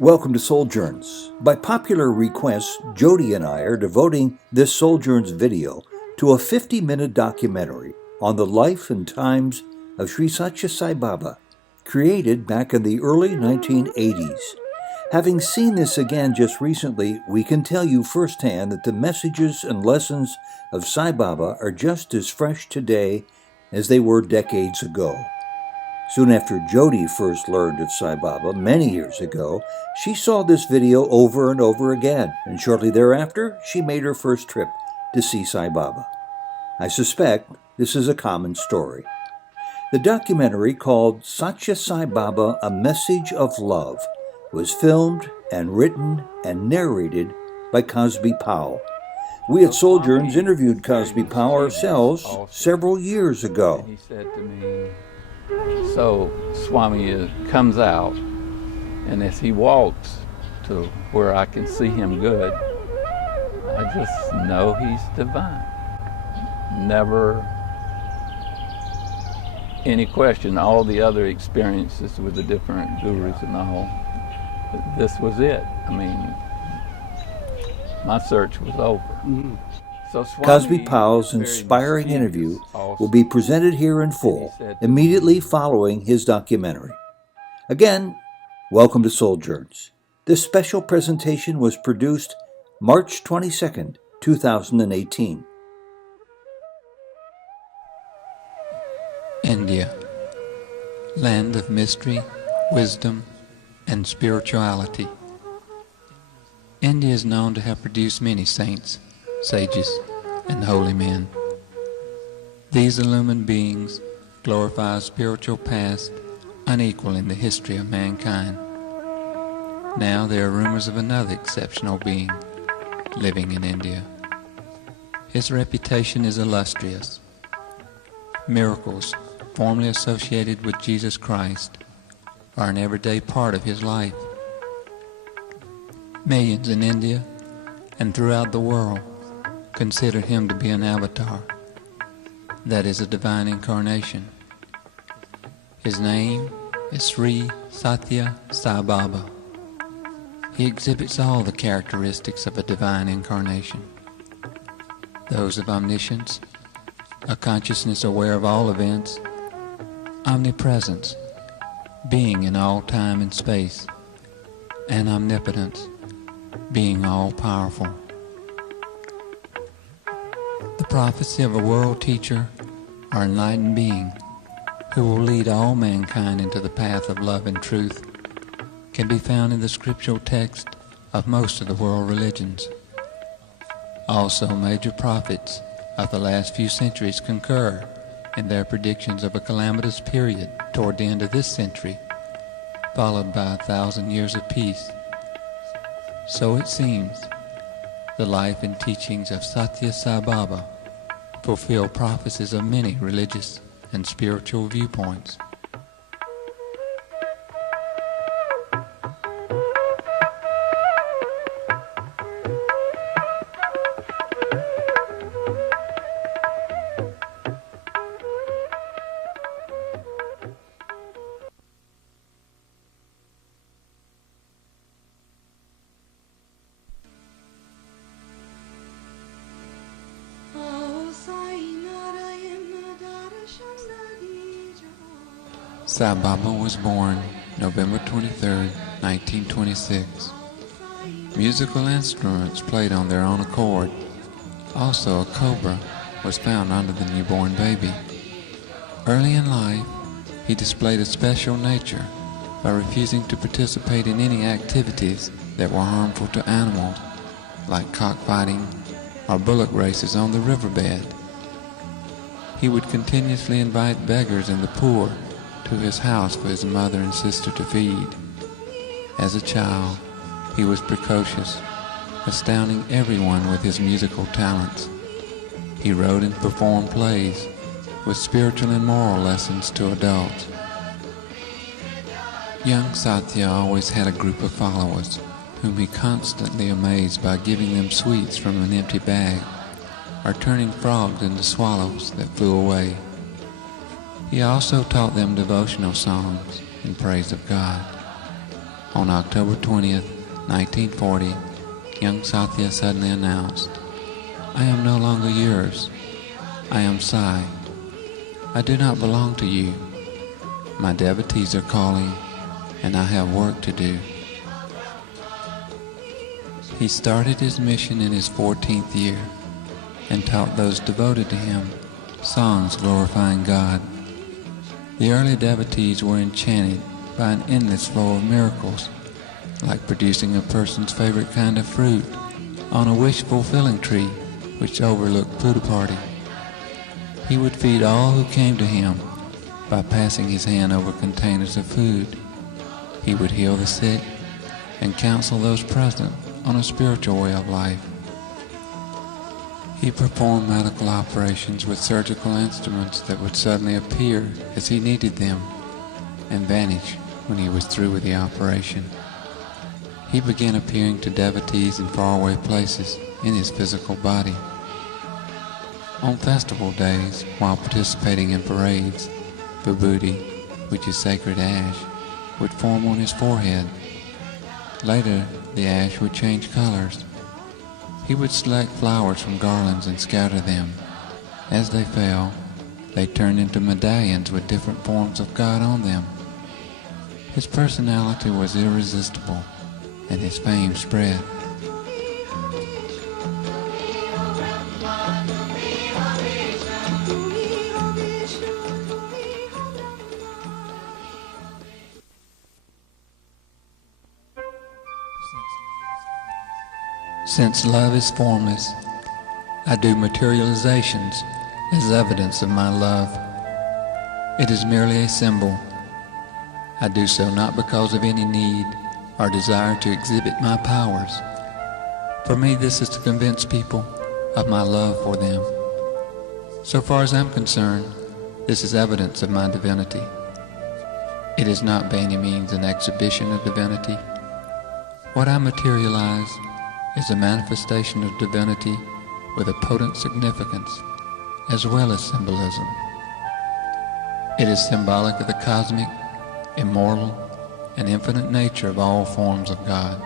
Welcome to Souljourns. By popular request, Jody and I are devoting this Souljourns video to a 50-minute documentary on the life and times of Sri Satya Sai Baba, created back in the early 1980s. Having seen this again just recently, we can tell you firsthand that the messages and lessons of Sai Baba are just as fresh today as they were decades ago. Soon after Jody first learned of Sai Baba many years ago, she saw this video over and over again, and shortly thereafter, she made her first trip to see Sai Baba. I suspect this is a common story. The documentary, called Satya Sai Baba, A Message of Love, was filmed and written and narrated by Cosby Powell. We at Souljourns interviewed Cosby Powell ourselves several years ago. He said to me, so Swami comes out, and as he walks to where I can see him good, I just know he's divine. Never any question. All the other experiences with the different gurus and all, this was it. I mean, my search was over. Mm-hmm. So Cosby Powell's inspiring interview will be presented here in full, immediately following his documentary. Again, welcome to Souljourns. This special presentation was produced March 22nd, 2018. India, land of mystery, wisdom, and spirituality. India is known to have produced many saints, sages, and holy men. These illumined beings glorify a spiritual past unequal in the history of mankind. Now there are rumors of another exceptional being living in India. His reputation is illustrious. Miracles formerly associated with Jesus Christ are an everyday part of his life. Millions in India and throughout the world consider him to be an avatar, that is, a divine incarnation. His name is Sri Satya Sai Baba. He exhibits all the characteristics of a divine incarnation: those of omniscience, a consciousness aware of all events; omnipresence, being in all time and space; and omnipotence, being all-powerful. The prophecy of a world teacher or enlightened being who will lead all mankind into the path of love and truth can be found in the scriptural text of most of the world religions. Also, major prophets of the last few centuries concur in their predictions of a calamitous period toward the end of this century, followed by 1,000 years of peace. So it seems, the life and teachings of Satya Sai Baba fulfill prophecies of many religious and spiritual viewpoints. Sai Baba was born November 23, 1926. Musical instruments played on their own accord. Also, a cobra was found under the newborn baby. Early in life, he displayed a special nature by refusing to participate in any activities that were harmful to animals, like cockfighting or bullock races on the riverbed. He would continuously invite beggars and the poor to his house for his mother and sister to feed. As a child, he was precocious, astounding everyone with his musical talents. He wrote and performed plays with spiritual and moral lessons to adults. Young Satya always had a group of followers whom he constantly amazed by giving them sweets from an empty bag or turning frogs into swallows that flew away. He also taught them devotional songs in praise of God. On October 20th, 1940, young Satya suddenly announced, "I am no longer yours. I am Sai. I do not belong to you. My devotees are calling, and I have work to do." He started his mission in his 14th year and taught those devoted to him songs glorifying God. The early devotees were enchanted by an endless flow of miracles, like producing a person's favorite kind of fruit on a wish-fulfilling tree which overlooked Buddha Party. He would feed all who came to him by passing his hand over containers of food. He would heal the sick and counsel those present on a spiritual way of life. He performed medical operations with surgical instruments that would suddenly appear as he needed them and vanish when he was through with the operation. He began appearing to devotees in faraway places in his physical body. On festival days, while participating in parades, vibhuti, which is sacred ash, would form on his forehead. Later, the ash would change colors. He would select flowers from garlands and scatter them. As they fell, they turned into medallions with different forms of God on them. His personality was irresistible, and his fame spread. Since love is formless, I do materializations as evidence of my love. It is merely a symbol. I do so not because of any need or desire to exhibit my powers. For me, this is to convince people of my love for them. So far as I'm concerned, this is evidence of my divinity. It is not by any means an exhibition of divinity. What I materialize is a manifestation of divinity with a potent significance as well as symbolism. It is symbolic of the cosmic, immortal, and infinite nature of all forms of God.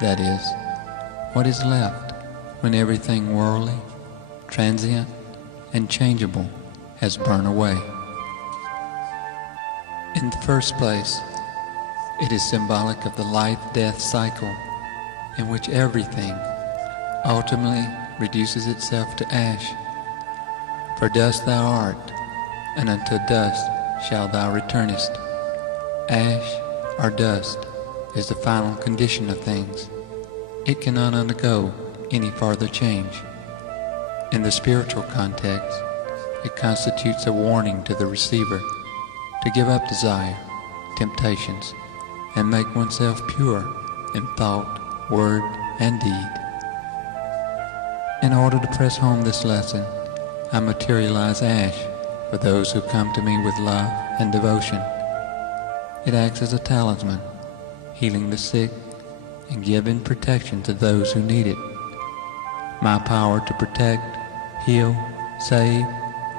That is, what is left when everything worldly, transient, and changeable has burned away. In the first place, it is symbolic of the life-death cycle in which everything ultimately reduces itself to ash. For dust thou art, and unto dust shalt thou returnest. Ash, or dust, is the final condition of things. It cannot undergo any further change. In the spiritual context, it constitutes a warning to the receiver to give up desire, temptations, and make oneself pure in thought, word, and deed. In order to press home this lesson, I materialize ash for those who come to me with love and devotion. It acts as a talisman, healing the sick and giving protection to those who need it. My power to protect, heal, save,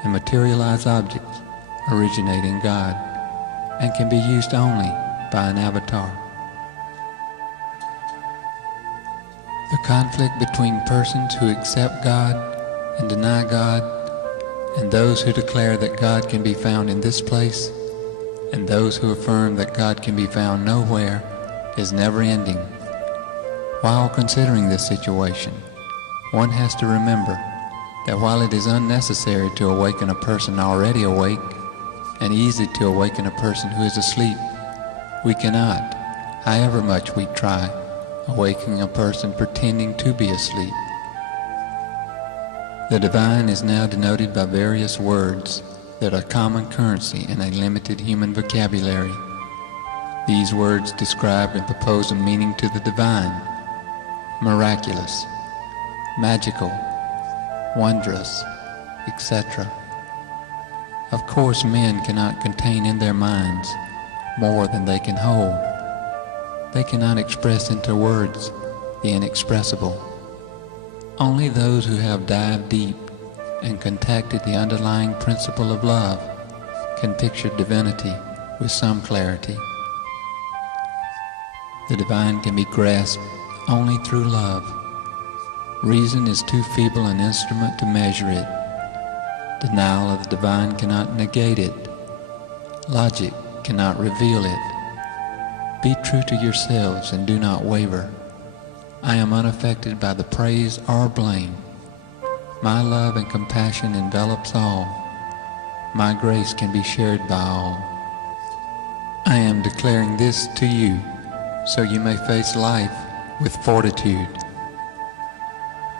and materialize objects originate in God and can be used only by an avatar. The conflict between persons who accept God and deny God, and those who declare that God can be found in this place, and those who affirm that God can be found nowhere, is never ending. While considering this situation, one has to remember that while it is unnecessary to awaken a person already awake, and easy to awaken a person who is asleep, we cannot, however much we try, awaking a person pretending to be asleep. The divine is now denoted by various words that are common currency in a limited human vocabulary. These words describe and propose a meaning to the divine: miraculous, magical, wondrous, etc. Of course, men cannot contain in their minds more than they can hold. They cannot express into words the inexpressible. Only those who have dived deep and contacted the underlying principle of love can picture divinity with some clarity. The divine can be grasped only through love. Reason is too feeble an instrument to measure it. Denial of the divine cannot negate it. Logic cannot reveal it. Be true to yourselves and do not waver. I am unaffected by the praise or blame. My love and compassion envelops all. My grace can be shared by all. I am declaring this to you, so you may face life with fortitude.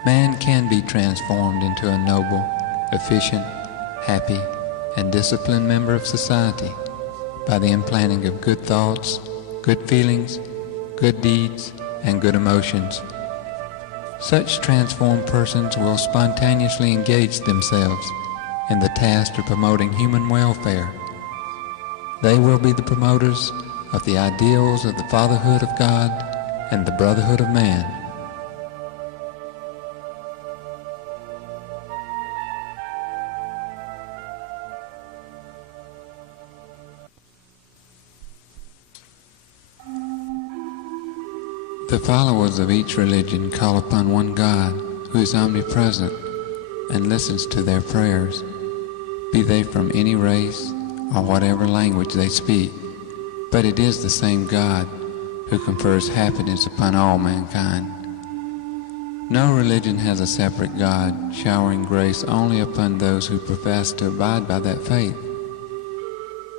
Man can be transformed into a noble, efficient, happy, and disciplined member of society by the implanting of good thoughts, good feelings, good deeds, and good emotions. Such transformed persons will spontaneously engage themselves in the task of promoting human welfare. They will be the promoters of the ideals of the fatherhood of God and the brotherhood of man. The followers of each religion call upon one God who is omnipresent and listens to their prayers, be they from any race or whatever language they speak. But it is the same God who confers happiness upon all mankind. No religion has a separate God, showering grace only upon those who profess to abide by that faith.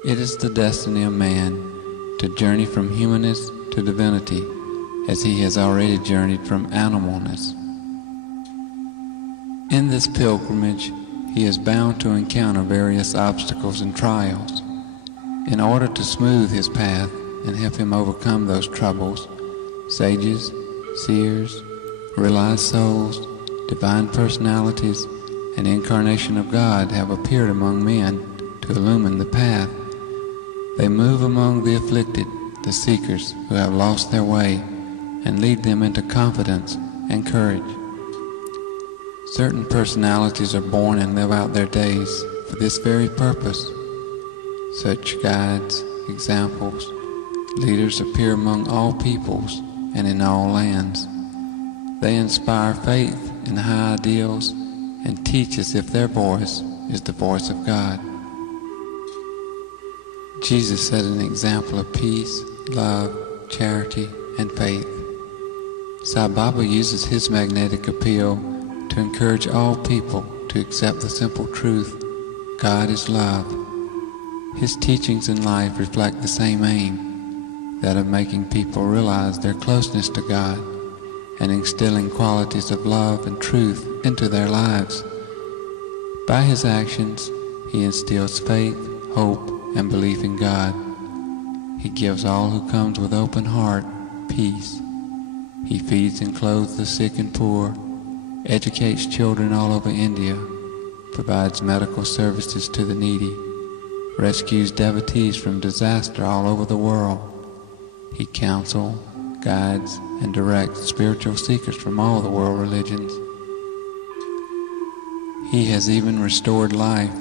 It is the destiny of man to journey from humanness to divinity, as he has already journeyed from animalness. In this pilgrimage, he is bound to encounter various obstacles and trials. In order to smooth his path and help him overcome those troubles, sages, seers, realized souls, divine personalities, and incarnation of God have appeared among men to illumine the path. They move among the afflicted, the seekers who have lost their way, and lead them into confidence and courage. Certain personalities are born and live out their days for this very purpose. Such guides, examples, leaders appear among all peoples and in all lands. They inspire faith in high ideals and teach as if their voice is the voice of God. Jesus set an example of peace, love, charity, and faith. Sai Baba uses his magnetic appeal to encourage all people to accept the simple truth, God is love. His teachings in life reflect the same aim, that of making people realize their closeness to God and instilling qualities of love and truth into their lives. By his actions, he instills faith, hope, and belief in God. He gives all who comes with open heart peace. He feeds and clothes the sick and poor, educates children all over India, provides medical services to the needy, rescues devotees from disaster all over the world. He counsels, guides, and directs spiritual seekers from all the world religions. He has even restored life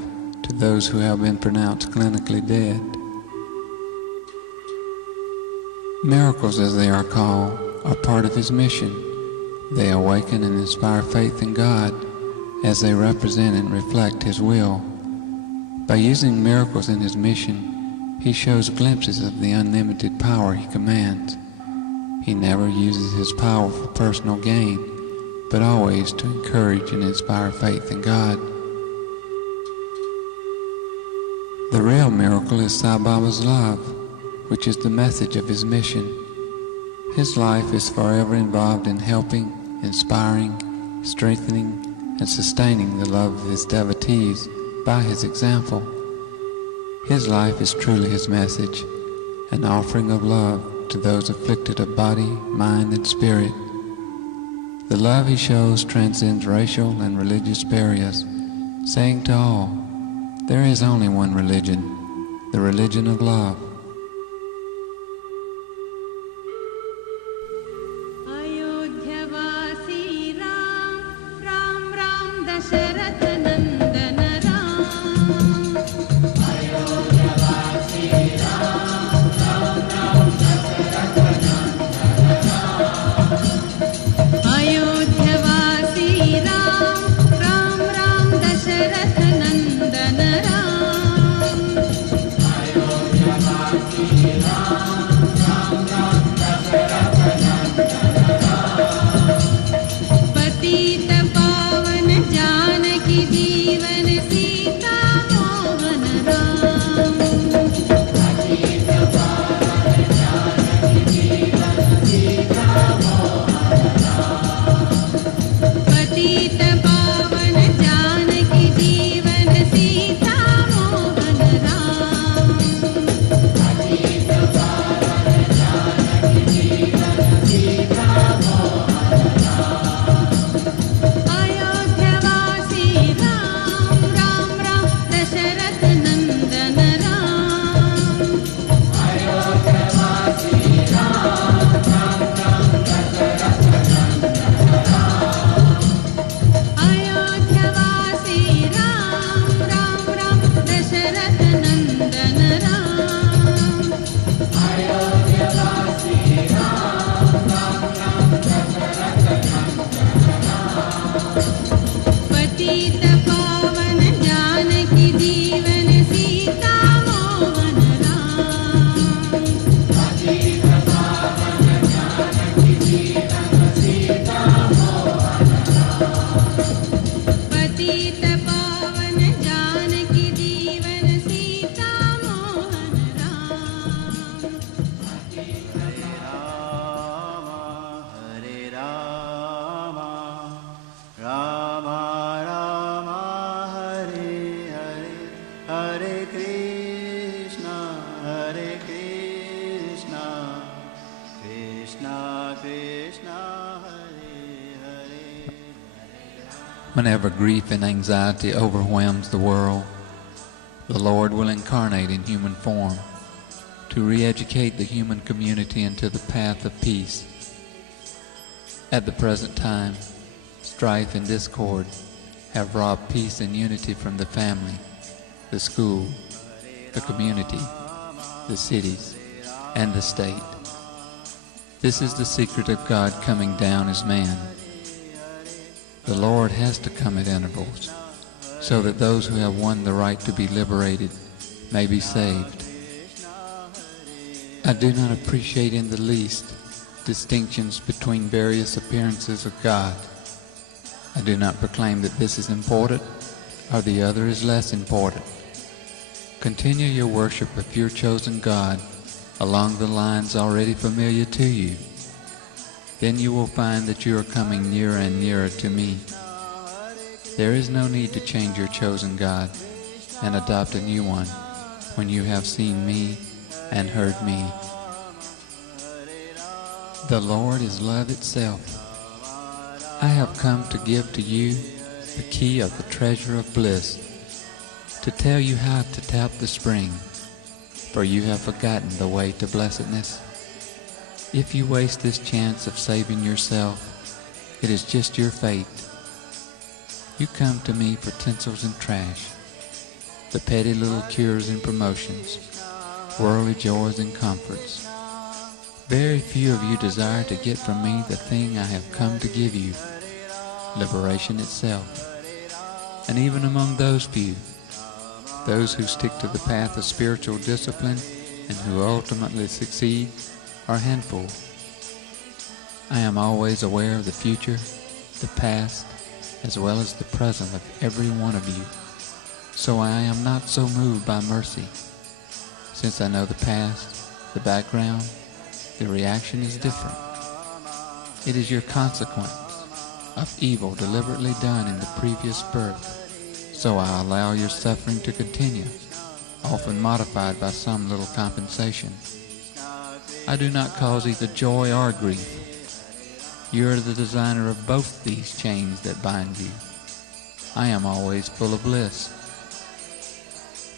to those who have been pronounced clinically dead. Miracles, as they are called, are part of his mission. They awaken and inspire faith in God as they represent and reflect his will. By using miracles in his mission, he shows glimpses of the unlimited power he commands. He never uses his power for personal gain, but always to encourage and inspire faith in God. The real miracle is Sai Baba's love, which is the message of his mission. His life is forever involved in helping, inspiring, strengthening, and sustaining the love of his devotees by his example. His life is truly his message, an offering of love to those afflicted of body, mind, and spirit. The love he shows transcends racial and religious barriers, saying to all, there is only one religion, the religion of love. Whenever grief and anxiety overwhelms the world, the Lord will incarnate in human form to re-educate the human community into the path of peace. At the present time, strife and discord have robbed peace and unity from the family, the school, the community, the cities, and the state. This is the secret of God coming down as man. The Lord has to come at intervals, so that those who have won the right to be liberated may be saved. I do not appreciate in the least distinctions between various appearances of God. I do not proclaim that this is important or the other is less important. Continue your worship of your chosen God along the lines already familiar to you. Then you will find that you are coming nearer and nearer to me. There is no need to change your chosen God and adopt a new one when you have seen me and heard me. The Lord is love itself. I have come to give to you the key of the treasure of bliss, to tell you how to tap the spring, for you have forgotten the way to blessedness. If you waste this chance of saving yourself, it is just your fate. You come to me for tinsels and trash, the petty little cures and promotions, worldly joys and comforts. Very few of you desire to get from me the thing I have come to give you, liberation itself. And even among those few, those who stick to the path of spiritual discipline and who ultimately succeed, are a handful. I am always aware of the future, the past, as well as the present of every one of you, so I am not so moved by mercy. Since I know the past, the background, the reaction is different. It is your consequence of evil deliberately done in the previous birth, so I allow your suffering to continue, often modified by some little compensation. I do not cause either joy or grief. You are the designer of both these chains that bind you. I am always full of bliss.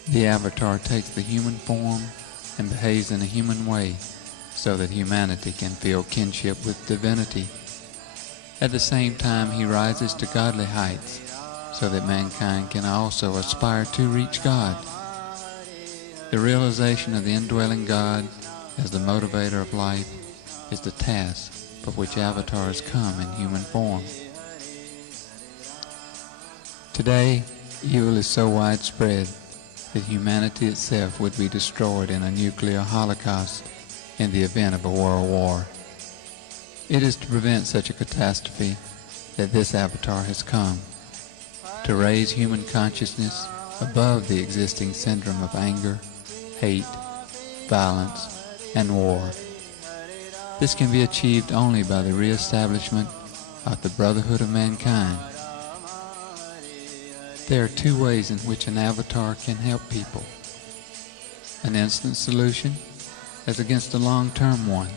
The avatar takes the human form and behaves in a human way so that humanity can feel kinship with divinity. At the same time, he rises to godly heights so that mankind can also aspire to reach God. The realization of the indwelling God as the motivator of life is the task for which avatars come in human form. Today, evil is so widespread that humanity itself would be destroyed in a nuclear holocaust in the event of a world war. It is to prevent such a catastrophe that this avatar has come, to raise human consciousness above the existing syndrome of anger, hate, violence, and war. This can be achieved only by the re-establishment of the brotherhood of mankind. There are two ways in which an avatar can help people: an instant solution as against a long-term one.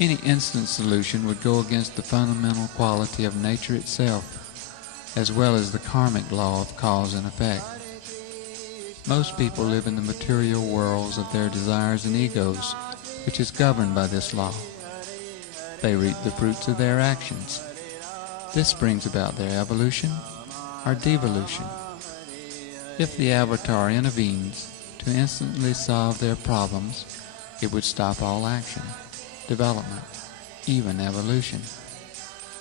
Any instant solution would go against the fundamental quality of nature itself, as well as the karmic law of cause and effect. Most people live in the material worlds of their desires and egos, which is governed by this law. They reap the fruits of their actions. This brings about their evolution or devolution. If the avatar intervenes to instantly solve their problems, it would stop all action, development, even evolution.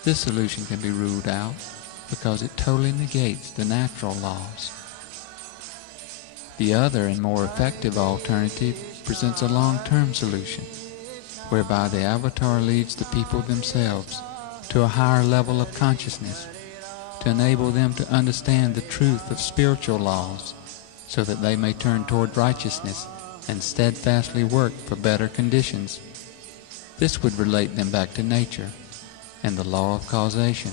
This solution can be ruled out because it totally negates the natural laws. The other and more effective alternative presents a long-term solution, whereby the avatar leads the people themselves to a higher level of consciousness, to enable them to understand the truth of spiritual laws, so that they may turn toward righteousness and steadfastly work for better conditions. This would relate them back to nature and the law of causation.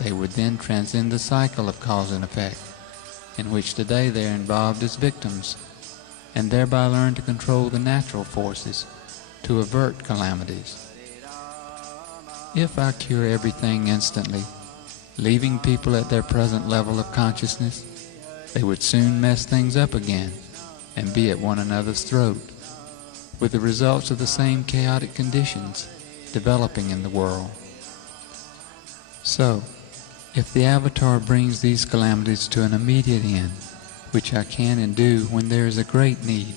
They would then transcend the cycle of cause and effect, in which today they are involved as victims, and thereby learn to control the natural forces to avert calamities. If I cure everything instantly, leaving people at their present level of consciousness, they would soon mess things up again and be at one another's throat, with the results of the same chaotic conditions developing in the world. So, if the Avatar brings these calamities to an immediate end, which I can and do when there is a great need,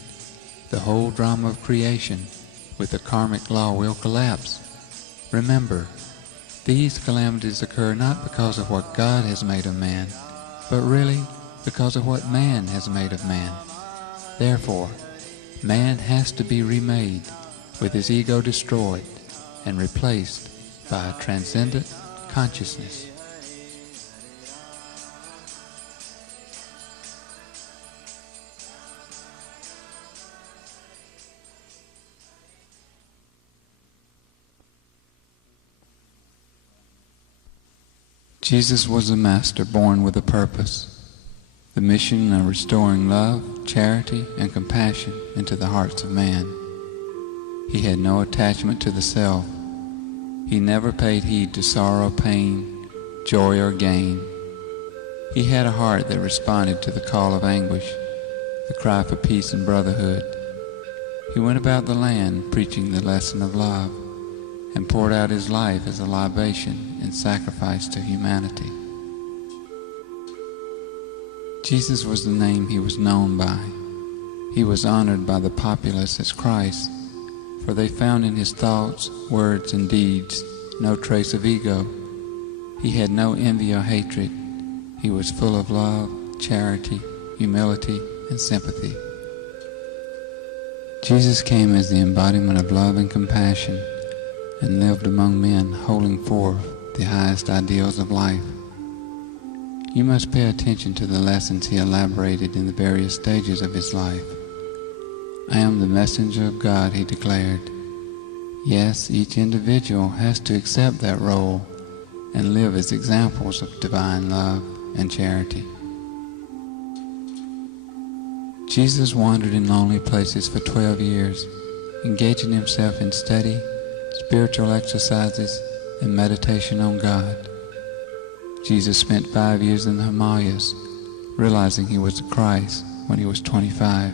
the whole drama of creation with the karmic law will collapse. Remember, these calamities occur not because of what God has made of man, but really because of what man has made of man. Therefore, man has to be remade, with his ego destroyed and replaced by a transcendent consciousness. Jesus was a master born with a purpose, the mission of restoring love, charity, and compassion into the hearts of man. He had no attachment to the self. He never paid heed to sorrow, pain, joy, or gain. He had a heart that responded to the call of anguish, the cry for peace and brotherhood. He went about the land preaching the lesson of love, and poured out his life as a libation and sacrifice to humanity. Jesus was the name he was known by. He was honored by the populace as Christ, for they found in his thoughts, words, and deeds no trace of ego. He had no envy or hatred. He was full of love, charity, humility, and sympathy. Jesus came as the embodiment of love and compassion, and lived among men holding forth the highest ideals of life. You must pay attention to the lessons he elaborated in the various stages of his life. I am the messenger of God, he declared. Yes, each individual has to accept that role and live as examples of divine love and charity. Jesus wandered in lonely places for 12 years, engaging himself in study, spiritual exercises, and meditation on God. Jesus spent 5 years in the Himalayas, realizing he was the Christ when he was 25.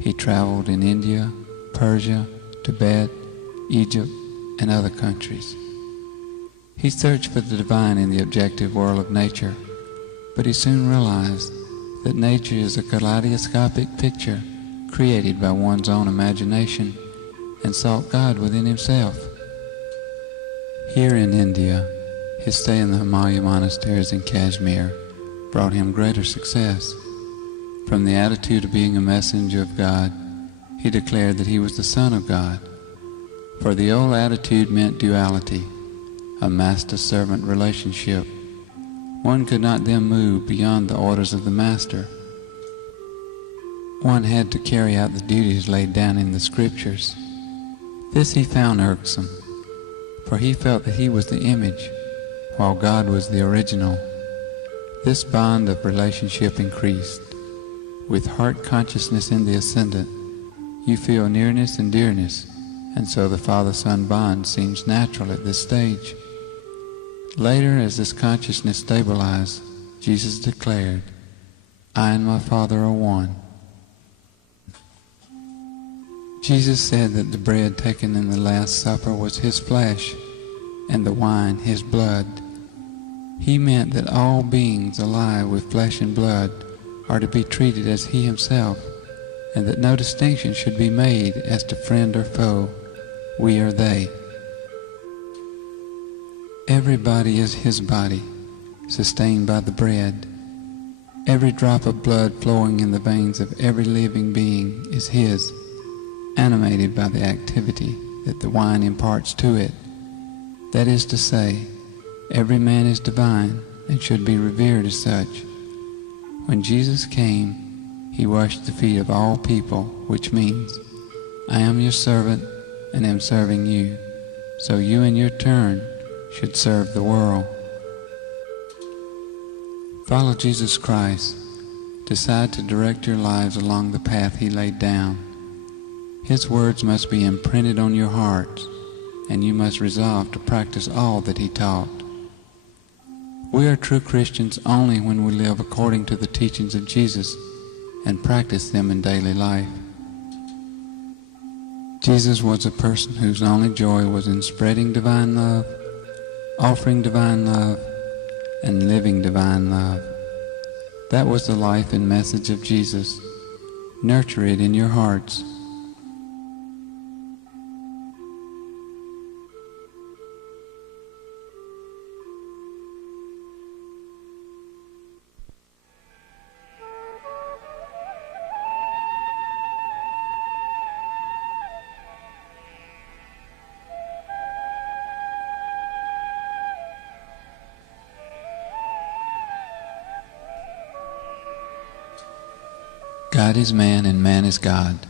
He traveled in India, Persia, Tibet, Egypt, and other countries. He searched for the divine in the objective world of nature, but he soon realized that nature is a kaleidoscopic picture created by one's own imagination, and sought God within himself. Here in India, his stay in the Himalaya monasteries in Kashmir brought him greater success. From the attitude of being a messenger of God, he declared that he was the Son of God. For the old attitude meant duality, a master-servant relationship. One could not then move beyond the orders of the master. One had to carry out the duties laid down in the scriptures. This he found irksome, for he felt that he was the image, while God was the original. This bond of relationship increased. With heart consciousness in the ascendant, you feel nearness and dearness, and so the father-son bond seems natural at this stage. Later, as this consciousness stabilized, Jesus declared, "I and my Father are one." Jesus said that the bread taken in the Last Supper was his flesh, and the wine his blood. He meant that all beings alive with flesh and blood are to be treated as he himself, and that no distinction should be made as to friend or foe, we or they. Every body is his body, sustained by the bread. Every drop of blood flowing in the veins of every living being is his, animated by the activity that the wine imparts to it. That is to say, every man is divine and should be revered as such. When Jesus came, he washed the feet of all people, which means, I am your servant and am serving you, so you in your turn should serve the world. Follow Jesus Christ. Decide to direct your lives along the path he laid down. His words must be imprinted on your hearts, and you must resolve to practice all that he taught. We are true Christians only when we live according to the teachings of Jesus and practice them in daily life. Jesus was a person whose only joy was in spreading divine love, offering divine love, and living divine love. That was the life and message of Jesus. Nurture it in your hearts. God is man and man is God.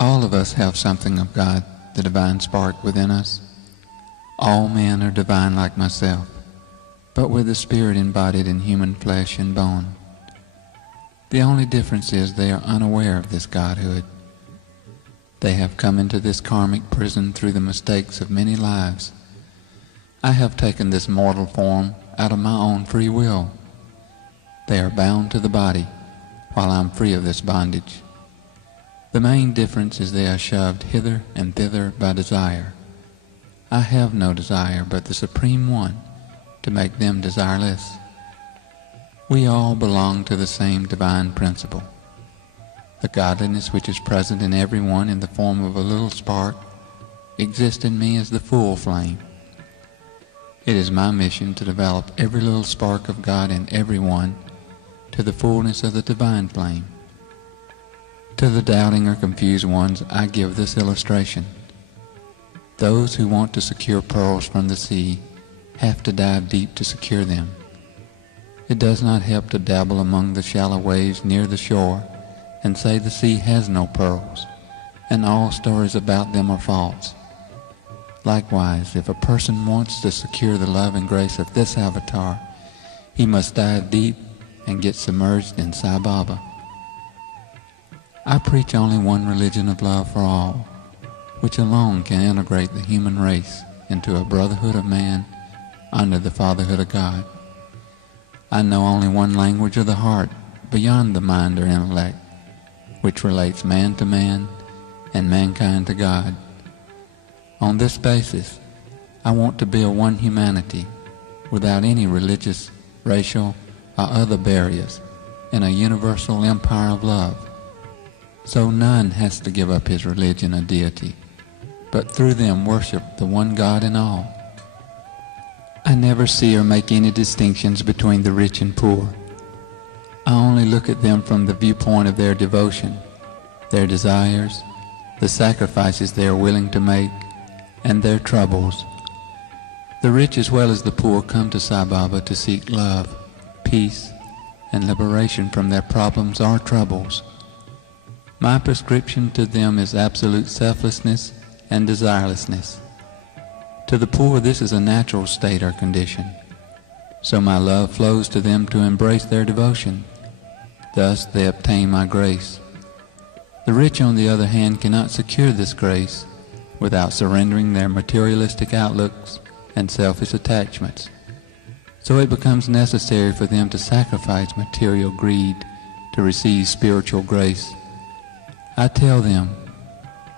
All of us have something of God, the divine spark within us. All men are divine like myself, but with the spirit embodied in human flesh and bone. The only difference is they are unaware of this godhood. They have come into this karmic prison through the mistakes of many lives. I have taken this mortal form out of my own free will. They are bound to the body, while I am free of this bondage. The main difference is they are shoved hither and thither by desire. I have no desire but the Supreme One to make them desireless. We all belong to the same divine principle. The godliness which is present in everyone in the form of a little spark exists in me as the full flame. It is my mission to develop every little spark of God in everyone to the fullness of the divine flame. To the doubting or confused ones, I give this illustration. Those who want to secure pearls from the sea have to dive deep to secure them. It does not help to dabble among the shallow waves near the shore and say the sea has no pearls, and all stories about them are false. Likewise, if a person wants to secure the love and grace of this avatar, he must dive deep and get submerged in Sai Baba. I preach only one religion of love for all, which alone can integrate the human race into a brotherhood of man under the fatherhood of God. I know only one language of the heart beyond the mind or intellect, which relates man to man and mankind to God. On this basis, I want to build one humanity without any religious, racial, or other barriers in a universal empire of love. So none has to give up his religion or deity, but through them worship the one God in all. I never see or make any distinctions between the rich and poor. I only look at them from the viewpoint of their devotion, their desires, the sacrifices they are willing to make, and their troubles. The rich as well as the poor come to Sai Baba to seek love, peace, and liberation from their problems or troubles. My prescription to them is absolute selflessness and desirelessness. To the poor this is a natural state or condition, so my love flows to them to embrace their devotion. Thus they obtain my grace. The rich, on the other hand, cannot secure this grace without surrendering their materialistic outlooks and selfish attachments. So it becomes necessary for them to sacrifice material greed to receive spiritual grace. I tell them,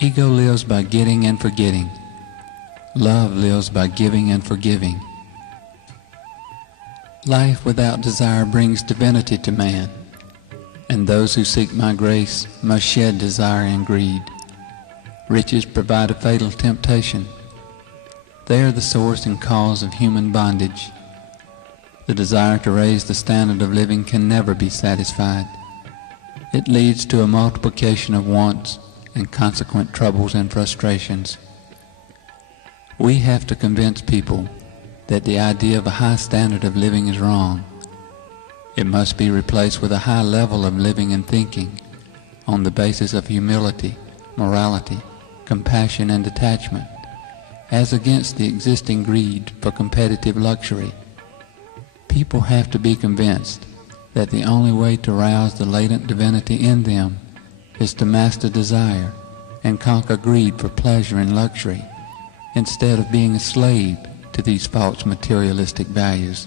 ego lives by getting and forgetting. Love lives by giving and forgiving. Life without desire brings divinity to man, and those who seek my grace must shed desire and greed. Riches provide a fatal temptation. They are the source and cause of human bondage. The desire to raise the standard of living can never be satisfied. It leads to a multiplication of wants and consequent troubles and frustrations. We have to convince people that the idea of a high standard of living is wrong. It must be replaced with a high level of living and thinking on the basis of humility, morality, compassion, and detachment, as against the existing greed for competitive luxury. People have to be convinced that the only way to rouse the latent divinity in them is to master desire and conquer greed for pleasure and luxury, instead of being a slave to these false materialistic values.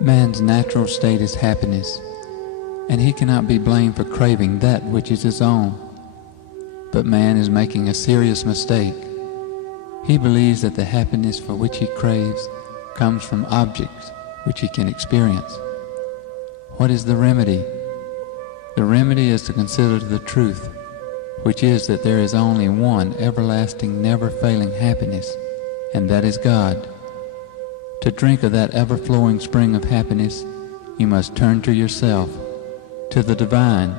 Man's natural state is happiness, and he cannot be blamed for craving that which is his own. But man is making a serious mistake. He believes that the happiness for which he craves comes from objects which he can experience. What is the remedy? The remedy is to consider the truth, which is that there is only one everlasting, never-failing happiness, and that is God. To drink of that ever-flowing spring of happiness, you must turn to yourself, to the divine,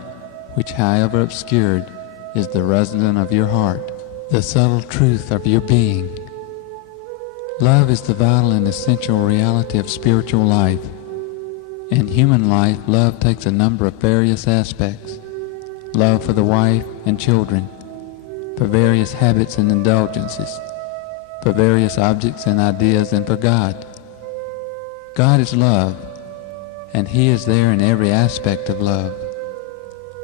which, however obscured, is the resident of your heart, the subtle truth of your being. Love is the vital and essential reality of spiritual life. In human life, love takes a number of various aspects. Love for the wife and children, for various habits and indulgences, for various objects and ideas, and for God. God is love, and He is there in every aspect of love.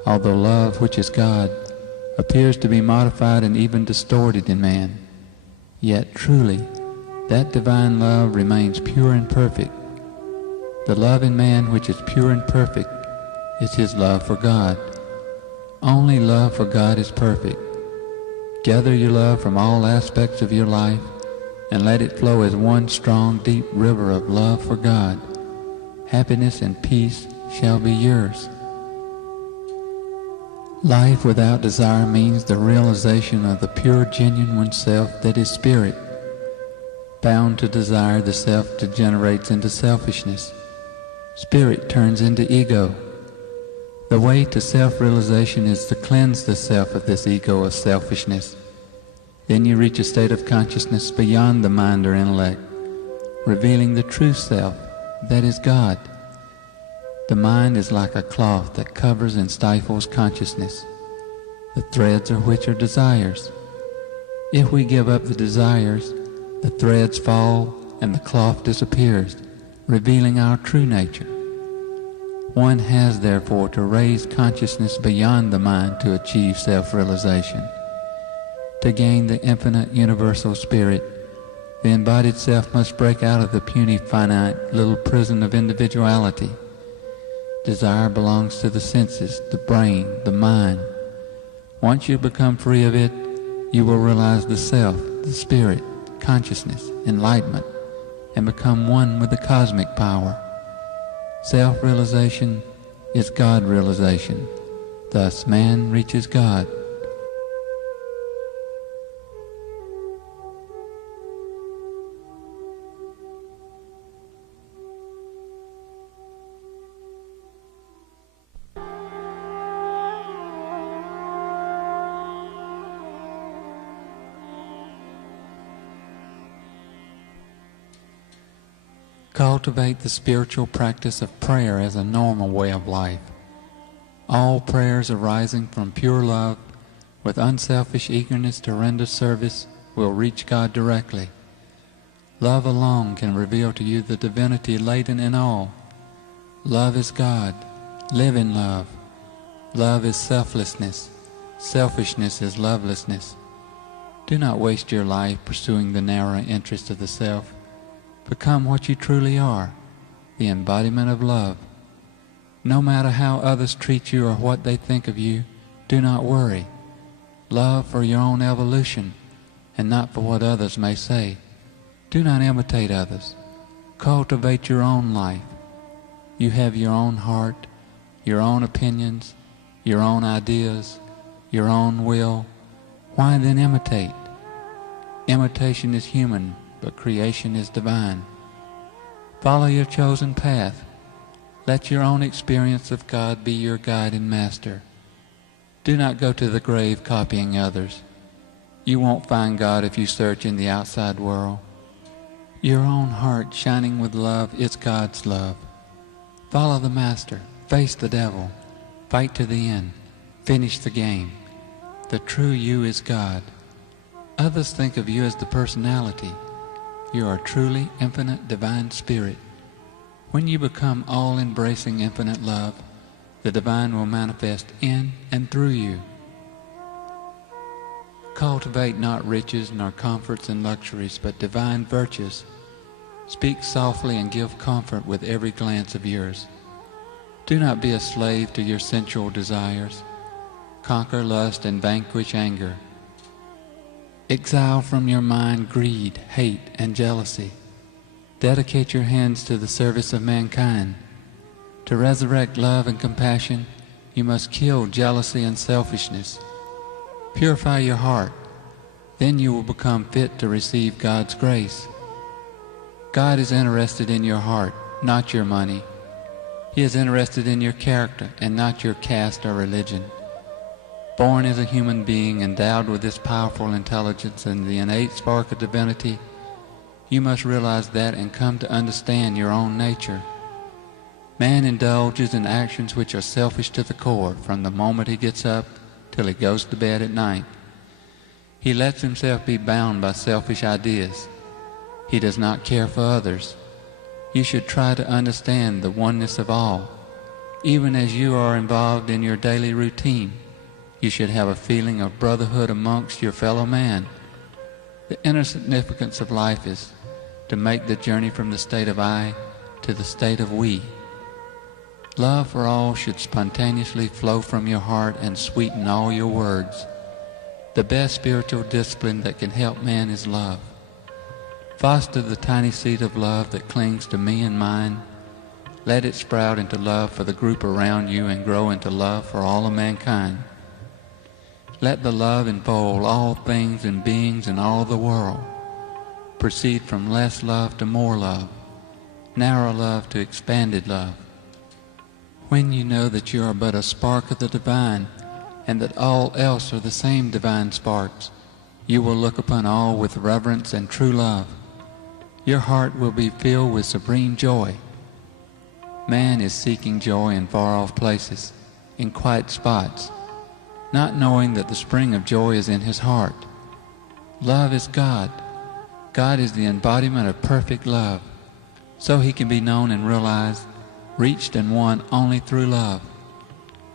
Although love, which is God, appears to be modified and even distorted in man, yet truly that divine love remains pure and perfect. The love in man which is pure and perfect is his love for God. Only love for God is perfect. Gather your love from all aspects of your life and let it flow as one strong, deep river of love for God. Happiness and peace shall be yours. Life without desire means the realization of the pure, genuine self that is spirit. Bound to desire, the self degenerates into selfishness. Spirit turns into ego. The way to self-realization is to cleanse the self of this ego of selfishness. Then you reach a state of consciousness beyond the mind or intellect, revealing the true self, that is God. The mind is like a cloth that covers and stifles consciousness, the threads of which are desires. If we give up the desires, the threads fall and the cloth disappears, revealing our true nature. One has therefore to raise consciousness beyond the mind to achieve self-realization. To gain the infinite universal spirit, the embodied self must break out of the puny, finite little prison of individuality. Desire belongs to the senses, the brain, the mind. Once you become free of it, you will realize the self, the spirit, consciousness, enlightenment, and become one with the cosmic power. Self-realization is God-realization. Thus man reaches God. Cultivate the spiritual practice of prayer as a normal way of life. All prayers arising from pure love, with unselfish eagerness to render service, will reach God directly. Love alone can reveal to you the divinity latent in all. Love is God. Live in love. Love is selflessness. Selfishness is lovelessness. Do not waste your life pursuing the narrow interest of the self. Become what you truly are, the embodiment of love. No matter how others treat you or what they think of you, do not worry. Love for your own evolution, and not for what others may say. Do not imitate others. Cultivate your own life. You have your own heart, your own opinions, your own ideas, your own will. Why then imitate? Imitation is human, but creation is divine. Follow your chosen path. Let your own experience of God be your guide and master. Do not go to the grave copying others. You won't find God if you search in the outside world. Your own heart shining with love is God's love. Follow the Master. Face the devil. Fight to the end. Finish the game. The true you is God. Others think of you as the personality. You are truly infinite divine spirit. When you become all-embracing infinite love, the divine will manifest in and through you. Cultivate not riches nor comforts and luxuries, but divine virtues. Speak softly and give comfort with every glance of yours. Do not be a slave to your sensual desires. Conquer lust and vanquish anger. Exile from your mind greed, hate, and jealousy. Dedicate your hands to the service of mankind. To resurrect love and compassion, you must kill jealousy and selfishness. Purify your heart. Then you will become fit to receive God's grace. God is interested in your heart, not your money. He is interested in your character and not your caste or religion. Born as a human being endowed with this powerful intelligence and the innate spark of divinity, you must realize that and come to understand your own nature. Man indulges in actions which are selfish to the core from the moment he gets up till he goes to bed at night. He lets himself be bound by selfish ideas. He does not care for others. You should try to understand the oneness of all. Even as you are involved in your daily routine, you should have a feeling of brotherhood amongst your fellow man. The inner significance of life is to make the journey from the state of I to the state of we. Love for all should spontaneously flow from your heart and sweeten all your words. The best spiritual discipline that can help man is love. Foster the tiny seed of love that clings to me and mine. Let it sprout into love for the group around you and grow into love for all of mankind. Let the love enfold all things and beings in all the world. Proceed from less love to more love, narrow love to expanded love. When you know that you are but a spark of the divine, and that all else are the same divine sparks, you will look upon all with reverence and true love. Your heart will be filled with supreme joy. Man is seeking joy in far-off places, in quiet spots, not knowing that the spring of joy is in his heart. Love is God. God is the embodiment of perfect love, so he can be known and realized, reached and won only through love.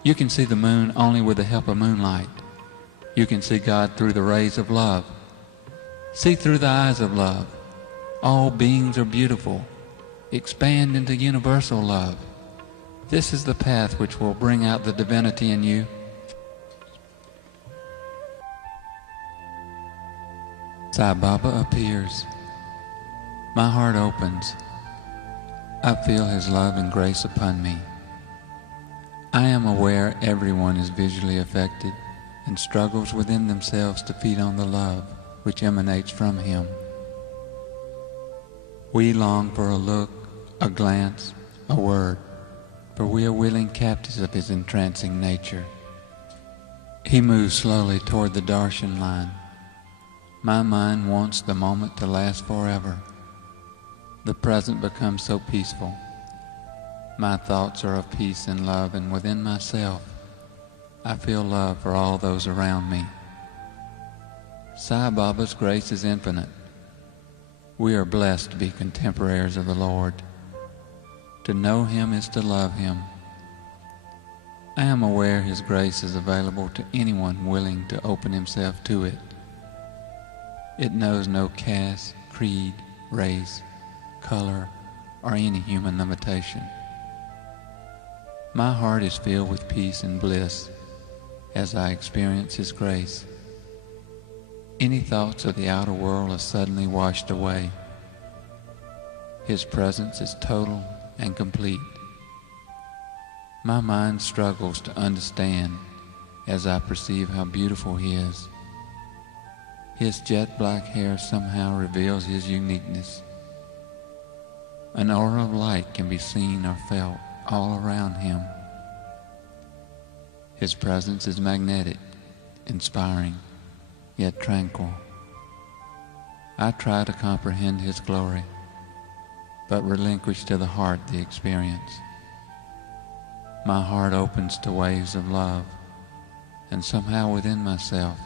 You can see the moon only with the help of moonlight. You can see God through the rays of love. See through the eyes of love. All beings are beautiful. Expand into universal love. This is the path which will bring out the divinity in you. Sai Baba appears. My heart opens. I feel his love and grace upon me. I am aware everyone is visually affected and struggles within themselves to feed on the love which emanates from him. We long for a look, a glance, a word, for we are willing captives of his entrancing nature. He moves slowly toward the darshan line. My mind wants the moment to last forever. The present becomes so peaceful. My thoughts are of peace and love, and within myself, I feel love for all those around me. Sai Baba's grace is infinite. We are blessed to be contemporaries of the Lord. To know him is to love him. I am aware his grace is available to anyone willing to open himself to it. It knows no caste, creed, race, color, or any human limitation. My heart is filled with peace and bliss as I experience his grace. Any thoughts of the outer world are suddenly washed away. His presence is total and complete. My mind struggles to understand as I perceive how beautiful he is. His jet black hair somehow reveals his uniqueness. An aura of light can be seen or felt all around him. His presence is magnetic, inspiring, yet tranquil. I try to comprehend his glory, but relinquish to the heart the experience. My heart opens to waves of love, and somehow within myself,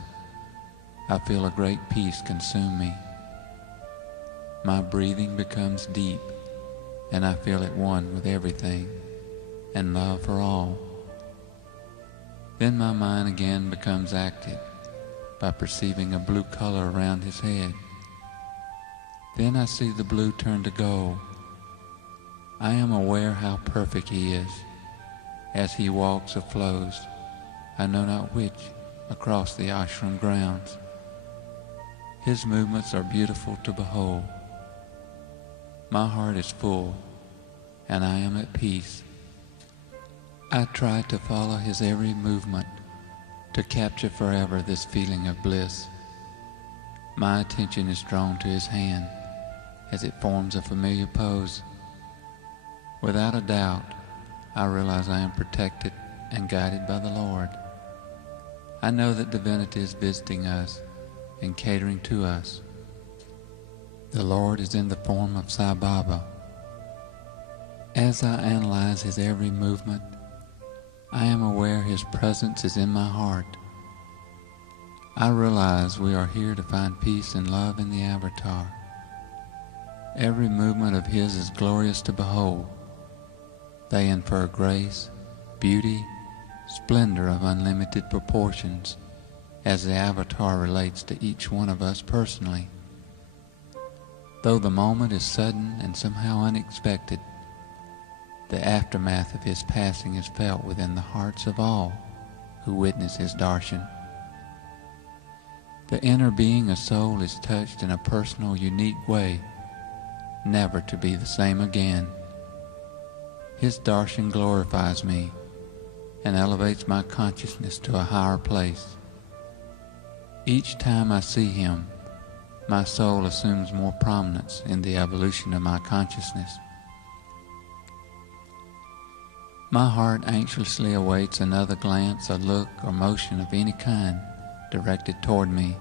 I feel a great peace consume me. My breathing becomes deep, and I feel at one with everything, and love for all. Then my mind again becomes active by perceiving a blue color around his head. Then I see the blue turn to gold. I am aware how perfect he is. As he walks or flows, I know not which, across the ashram grounds. His movements are beautiful to behold. My heart is full, and I am at peace. I try to follow his every movement, to capture forever this feeling of bliss. My attention is drawn to his hand as it forms a familiar pose. Without a doubt, I realize I am protected and guided by the Lord. I know that divinity is visiting us and catering to us. The Lord is in the form of Sai Baba. As I analyze his every movement, I am aware his presence is in my heart. I realize we are here to find peace and love in the avatar. Every movement of his is glorious to behold. They infer grace, beauty, splendor of unlimited proportions as the avatar relates to each one of us personally. Though the moment is sudden and somehow unexpected, the aftermath of his passing is felt within the hearts of all who witness his darshan. The inner being of soul is touched in a personal, unique way, never to be the same again. His darshan glorifies me and elevates my consciousness to a higher place. Each time I see him, my soul assumes more prominence in the evolution of my consciousness. My heart anxiously awaits another glance, a look, or motion of any kind directed toward me.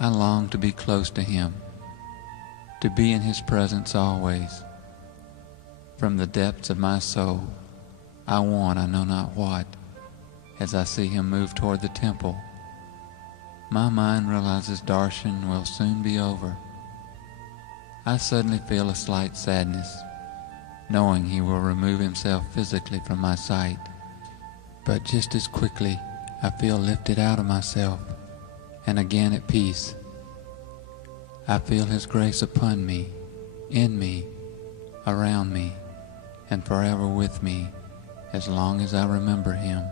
I long to be close to him, to be in his presence always. From the depths of my soul, I want I know not what. As I see him move toward the temple, my mind realizes darshan will soon be over. I suddenly feel a slight sadness, knowing he will remove himself physically from my sight. But just as quickly, I feel lifted out of myself, and again at peace. I feel his grace upon me, in me, around me, and forever with me, as long as I remember him.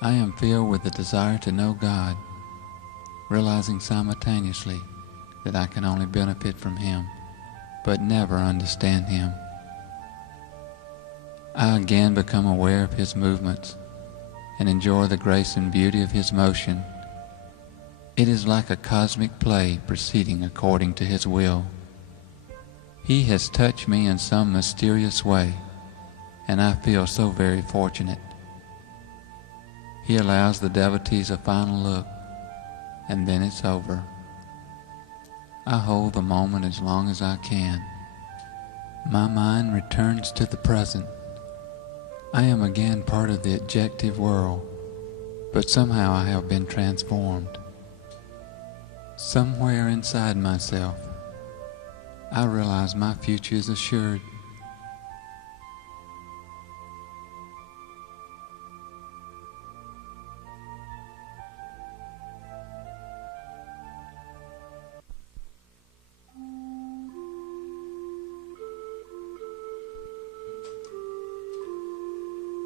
I am filled with the desire to know God, realizing simultaneously that I can only benefit from him, but never understand him. I again become aware of his movements and enjoy the grace and beauty of his motion. It is like a cosmic play proceeding according to his will. He has touched me in some mysterious way, and I feel so very fortunate. He allows the devotees a final look, and then it's over. I hold the moment as long as I can. My mind returns to the present. I am again part of the objective world, but somehow I have been transformed. Somewhere inside myself, I realize my future is assured.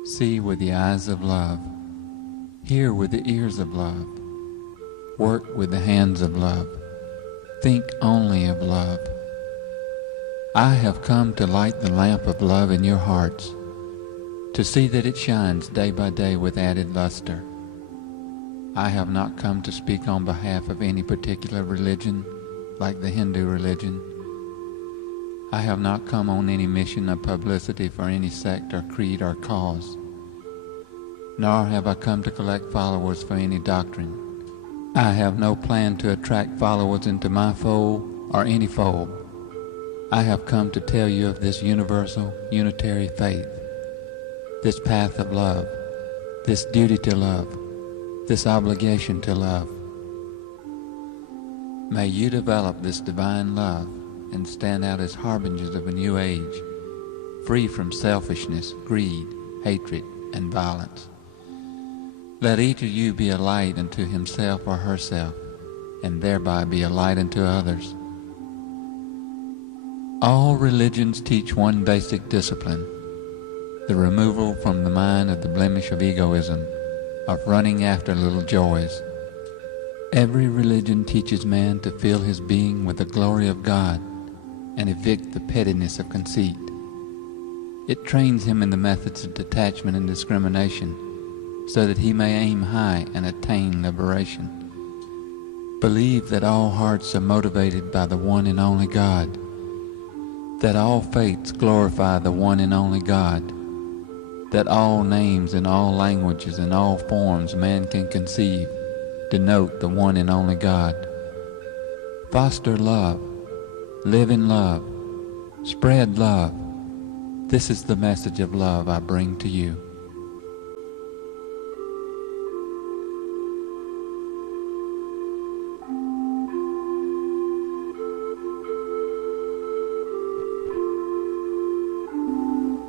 See with the eyes of love, hear with the ears of love, work with the hands of love, think only of love. I have come to light the lamp of love in your hearts, to see that it shines day by day with added luster. I have not come to speak on behalf of any particular religion, like the Hindu religion. I have not come on any mission of publicity for any sect or creed or cause. Nor have I come to collect followers for any doctrine. I have no plan to attract followers into my fold or any fold. I have come to tell you of this universal, unitary faith, this path of love, this duty to love, this obligation to love. May you develop this divine love and stand out as harbingers of a new age, free from selfishness, greed, hatred, and violence. Let each of you be a light unto himself or herself, and thereby be a light unto others. All religions teach one basic discipline, the removal from the mind of the blemish of egoism, of running after little joys. Every religion teaches man to fill his being with the glory of God and evict the pettiness of conceit. It trains him in the methods of detachment and discrimination, so that he may aim high and attain liberation. Believe that all hearts are motivated by the one and only God, that all faiths glorify the one and only God, that all names in all languages and all forms man can conceive denote the one and only God. Foster love, live in love, spread love. This is the message of love I bring to you.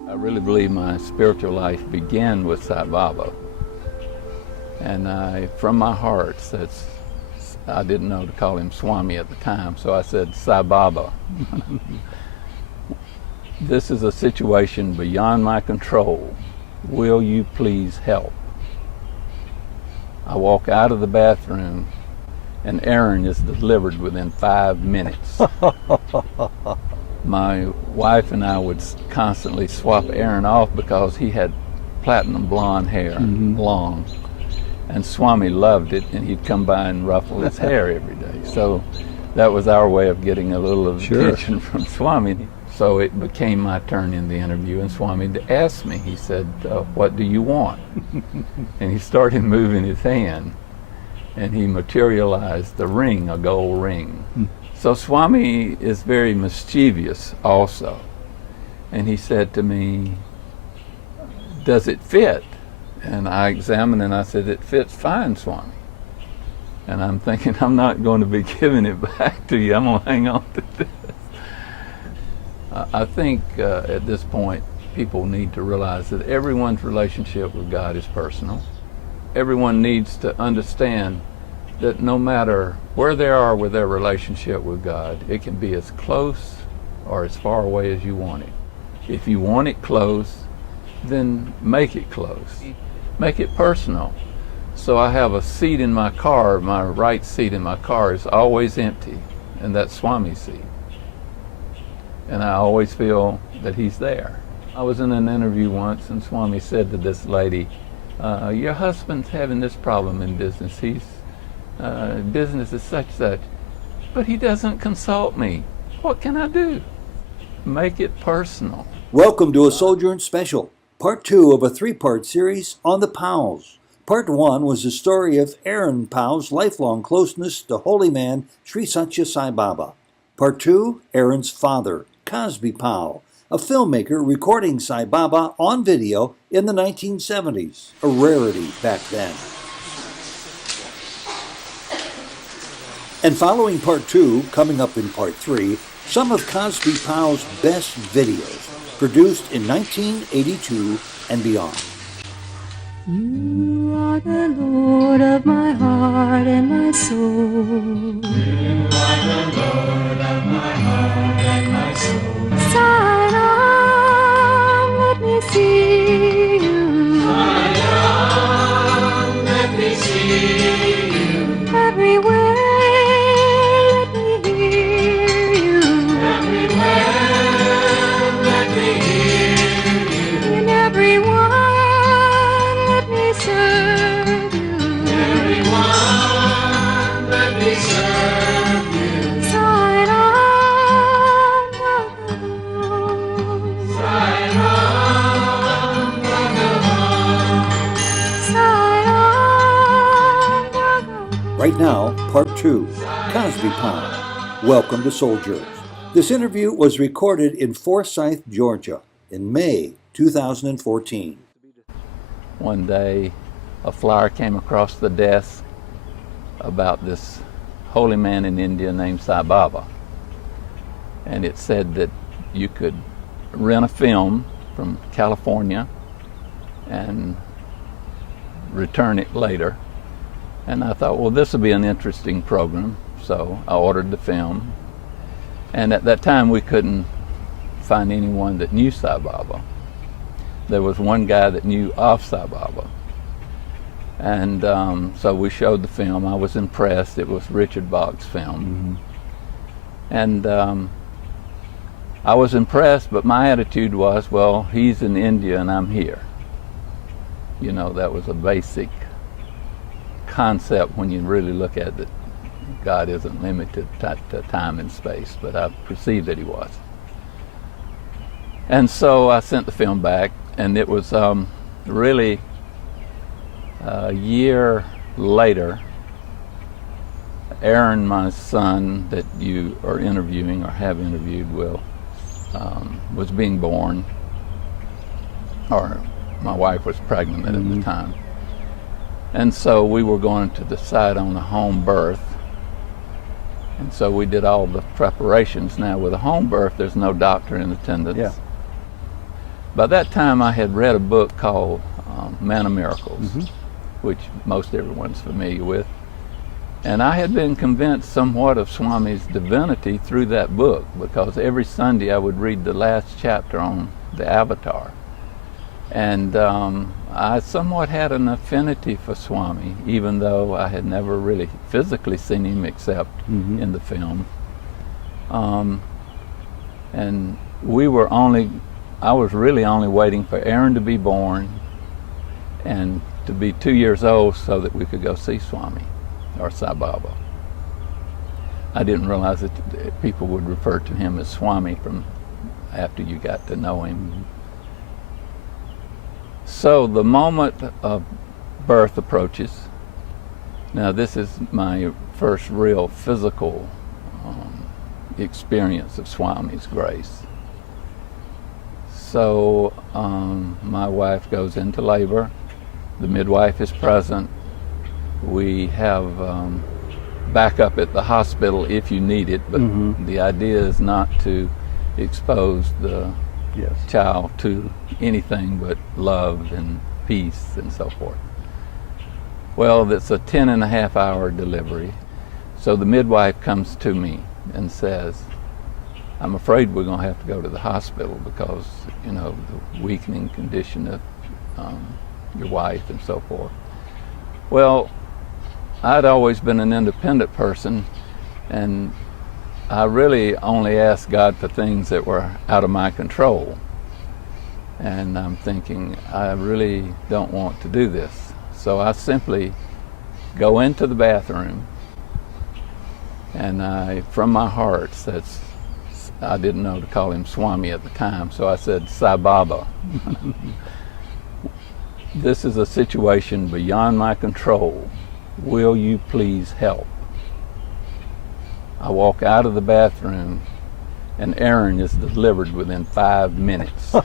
I really believe my spiritual life began with Sai Baba. And from my heart, I didn't know to call him Swami at the time, so I said Sai Baba. This is a situation beyond my control. Will you please help? I walk out of the bathroom, and Aaron is delivered within 5 minutes. My wife and I would constantly swap Aaron off because he had platinum blonde hair, long. And Swami loved it, and he'd come by and ruffle his hair every day. So that was our way of getting a little of attention from Swami. So it became my turn in the interview, and Swami asked me, he said, what do you want? And he started moving his hand, and he materialized the ring, a gold ring. So Swami is very mischievous also. And he said to me, does it fit? And I examined and I said, it fits fine, Swami. And I'm thinking, I'm not going to be giving it back to you. I'm going to hang on to this. I think at this point, people need to realize that everyone's relationship with God is personal. Everyone needs to understand that no matter where they are with their relationship with God, it can be as close or as far away as you want it. If you want it close, then make it close. Make it personal. So I have a seat in my car, my right seat in my car is always empty, and that's Swami's seat. And I always feel that he's there. I was in an interview once, and Swami said to this lady, your husband's having this problem in business. Business is such, but he doesn't consult me. What can I do? Make it personal. Welcome to a Souljourns special, part 2 of a 3-part series on the Powells. Part 1 was the story of Aaron Powell's lifelong closeness to holy man Sri Satya Sai Baba. Part 2, Aaron's father, Cosby Powell, a filmmaker recording Sai Baba on video in the 1970s, a rarity back then. And following part 2, coming up in part 3, some of Cosby Powell's best videos, produced in 1982 and beyond. You are the Lord of my heart and my soul. You are the Lord of my heart and my soul. Sai Ram, let me see you. Sai Ram, let me see you. Everywhere, let me hear you. Everywhere, let me hear you. In everyone, let me serve you. Everyone, let me serve you. Sai Ram, Bhagavan. Sai Ram, Bhagavan. Sai Ram, Bhagavan. Right now, part 2, Cosby Powell. Welcome to Souljourns. This interview was recorded in Forsyth, Georgia in May 2014. One day, a flyer came across the desk about this holy man in India named Sai Baba. And it said that you could rent a film from California and return it later. And I thought, well, this will be an interesting program. So I ordered the film. And at that time, we couldn't find anyone that knew Sai Baba. There was one guy that knew of Sai Baba. And so we showed the film. I was impressed. It was Richard Bach's film. And I was impressed, but my attitude was, well, he's in India and I'm here. You know, that was a basic concept when you really look at it. God isn't limited to time and space, but I perceived that he was. And so I sent the film back, and it was really a year later, Aaron, my son, that you are interviewing or have interviewed, was being born, or my wife was pregnant at the time. And so we were going to decide on a home birth. And so we did all the preparations. Now with a home birth, there's no doctor in attendance. Yeah. By that time, I had read a book called Man of Miracles, which most everyone's familiar with. And I had been convinced somewhat of Swami's divinity through that book, because every Sunday I would read the last chapter on the avatar. And I somewhat had an affinity for Swami, even though I had never really physically seen him except in the film. And I was really only waiting for Aaron to be born and to be 2 years old so that we could go see Swami or Sai Baba. I didn't realize that people would refer to him as Swami from after you got to know him. So the moment of birth approaches. Now this is my first real physical experience of Swami's grace. So my wife goes into labor. The midwife is present. We have backup at the hospital if you need it, but the idea is not to expose the child to anything but love and peace and so forth. Well, it's a 10.5-hour delivery. So the midwife comes to me and says, I'm afraid we're going to have to go to the hospital because, you know, the weakening condition of your wife and so forth. Well, I'd always been an independent person, and I really only asked God for things that were out of my control. And I'm thinking, I really don't want to do this. So I simply go into the bathroom, and I, from my heart, said, I didn't know to call him Swami at the time, so I said, Sai Baba. This is a situation beyond my control. Will you please help? I walk out of the bathroom, and Aaron is delivered within 5 minutes.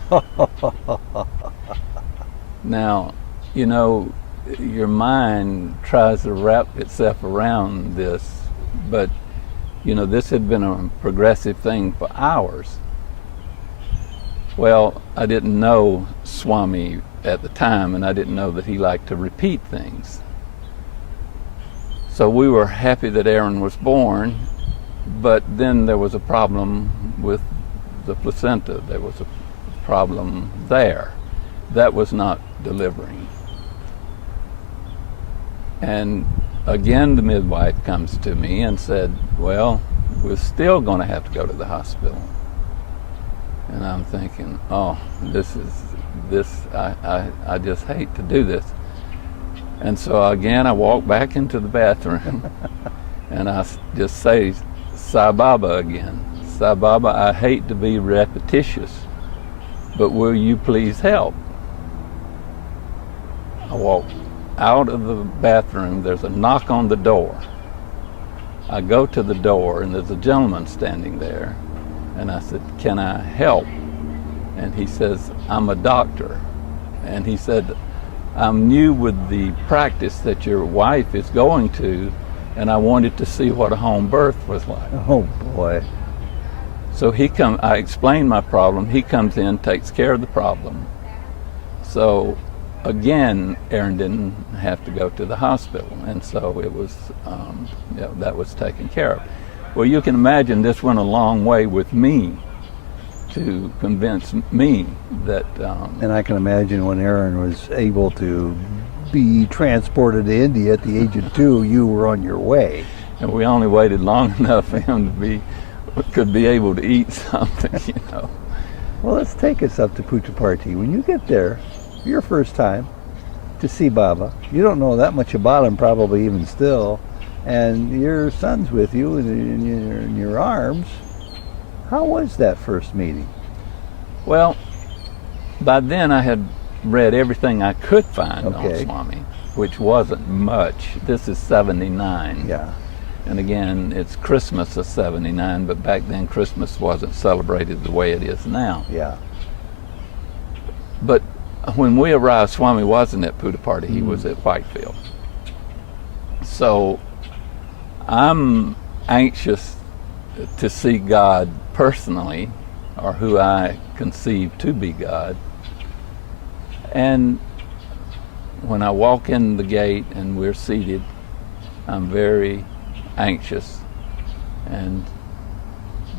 Now, you know, your mind tries to wrap itself around this, but, you know, this had been a progressive thing for hours. Well, I didn't know Swami at the time, and I didn't know that he liked to repeat things. So we were happy that Aaron was born, but then there was a problem with the placenta. There was a problem there. That was not delivering. And again, the midwife comes to me and said, well, we're still going to have to go to the hospital. And I'm thinking, oh, I just hate to do this. And so again, I walk back into the bathroom and I just say, Sai Baba again. Sai Baba, I hate to be repetitious, but will you please help? I walk out of the bathroom, there's a knock on the door. I go to the door and there's a gentleman standing there, and I said, can I help? And he says, I'm a doctor. And he said, I'm new with the practice that your wife is going to, and I wanted to see what a home birth was like. Oh boy. So I explained my problem, he comes in, takes care of the problem. So again, Aaron didn't have to go to the hospital, and so it was, that was taken care of. Well, you can imagine this went a long way with me to convince me that... and I can imagine when Aaron was able to be transported to India at the age of 2, you were on your way. And we only waited long enough for him to could be able to eat something, you know. Well, let's take us up to Puttaparthi. When you get there, your first time to see Baba, you don't know that much about him probably even still, and your son's with you in your arms. How was that first meeting? Well, by then I had read everything I could find on Swami, which wasn't much. This is 79. Yeah. And again, it's Christmas of 79, but back then Christmas wasn't celebrated the way it is now. Yeah. But when we arrived, Swami wasn't at Puttaparthi, he was at Whitefield. So I'm anxious to see God personally, or who I conceive to be God. And when I walk in the gate and we're seated, I'm very anxious. And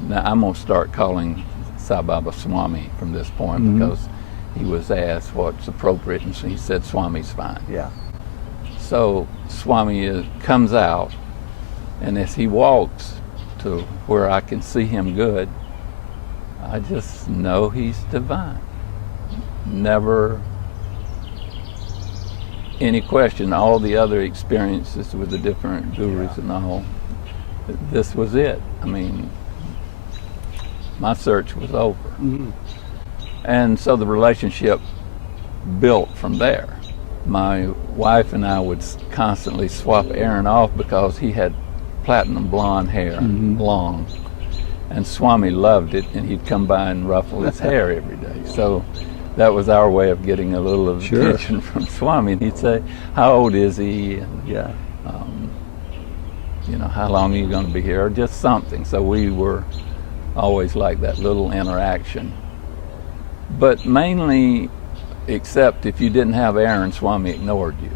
now I'm going to start calling Sai Baba Swami from this point, because he was asked what's appropriate, and he said Swami's fine. Yeah. So Swami comes out, and as he walks to where I can see him good, I just know he's divine. Never any question, all the other experiences with the different gurus and all, this was it. I mean, my search was over. Mm-hmm. And so the relationship built from there. My wife and I would constantly swap Aaron off because he had platinum blonde hair, long. And Swami loved it, and he'd come by and ruffle his hair every day. So that was our way of getting a little of attention from Swami. And he'd say, how old is he? And, you know, how long are you going to be here? Or just something. So we were always like that little interaction. But mainly, except if you didn't have Aaron, Swami ignored you,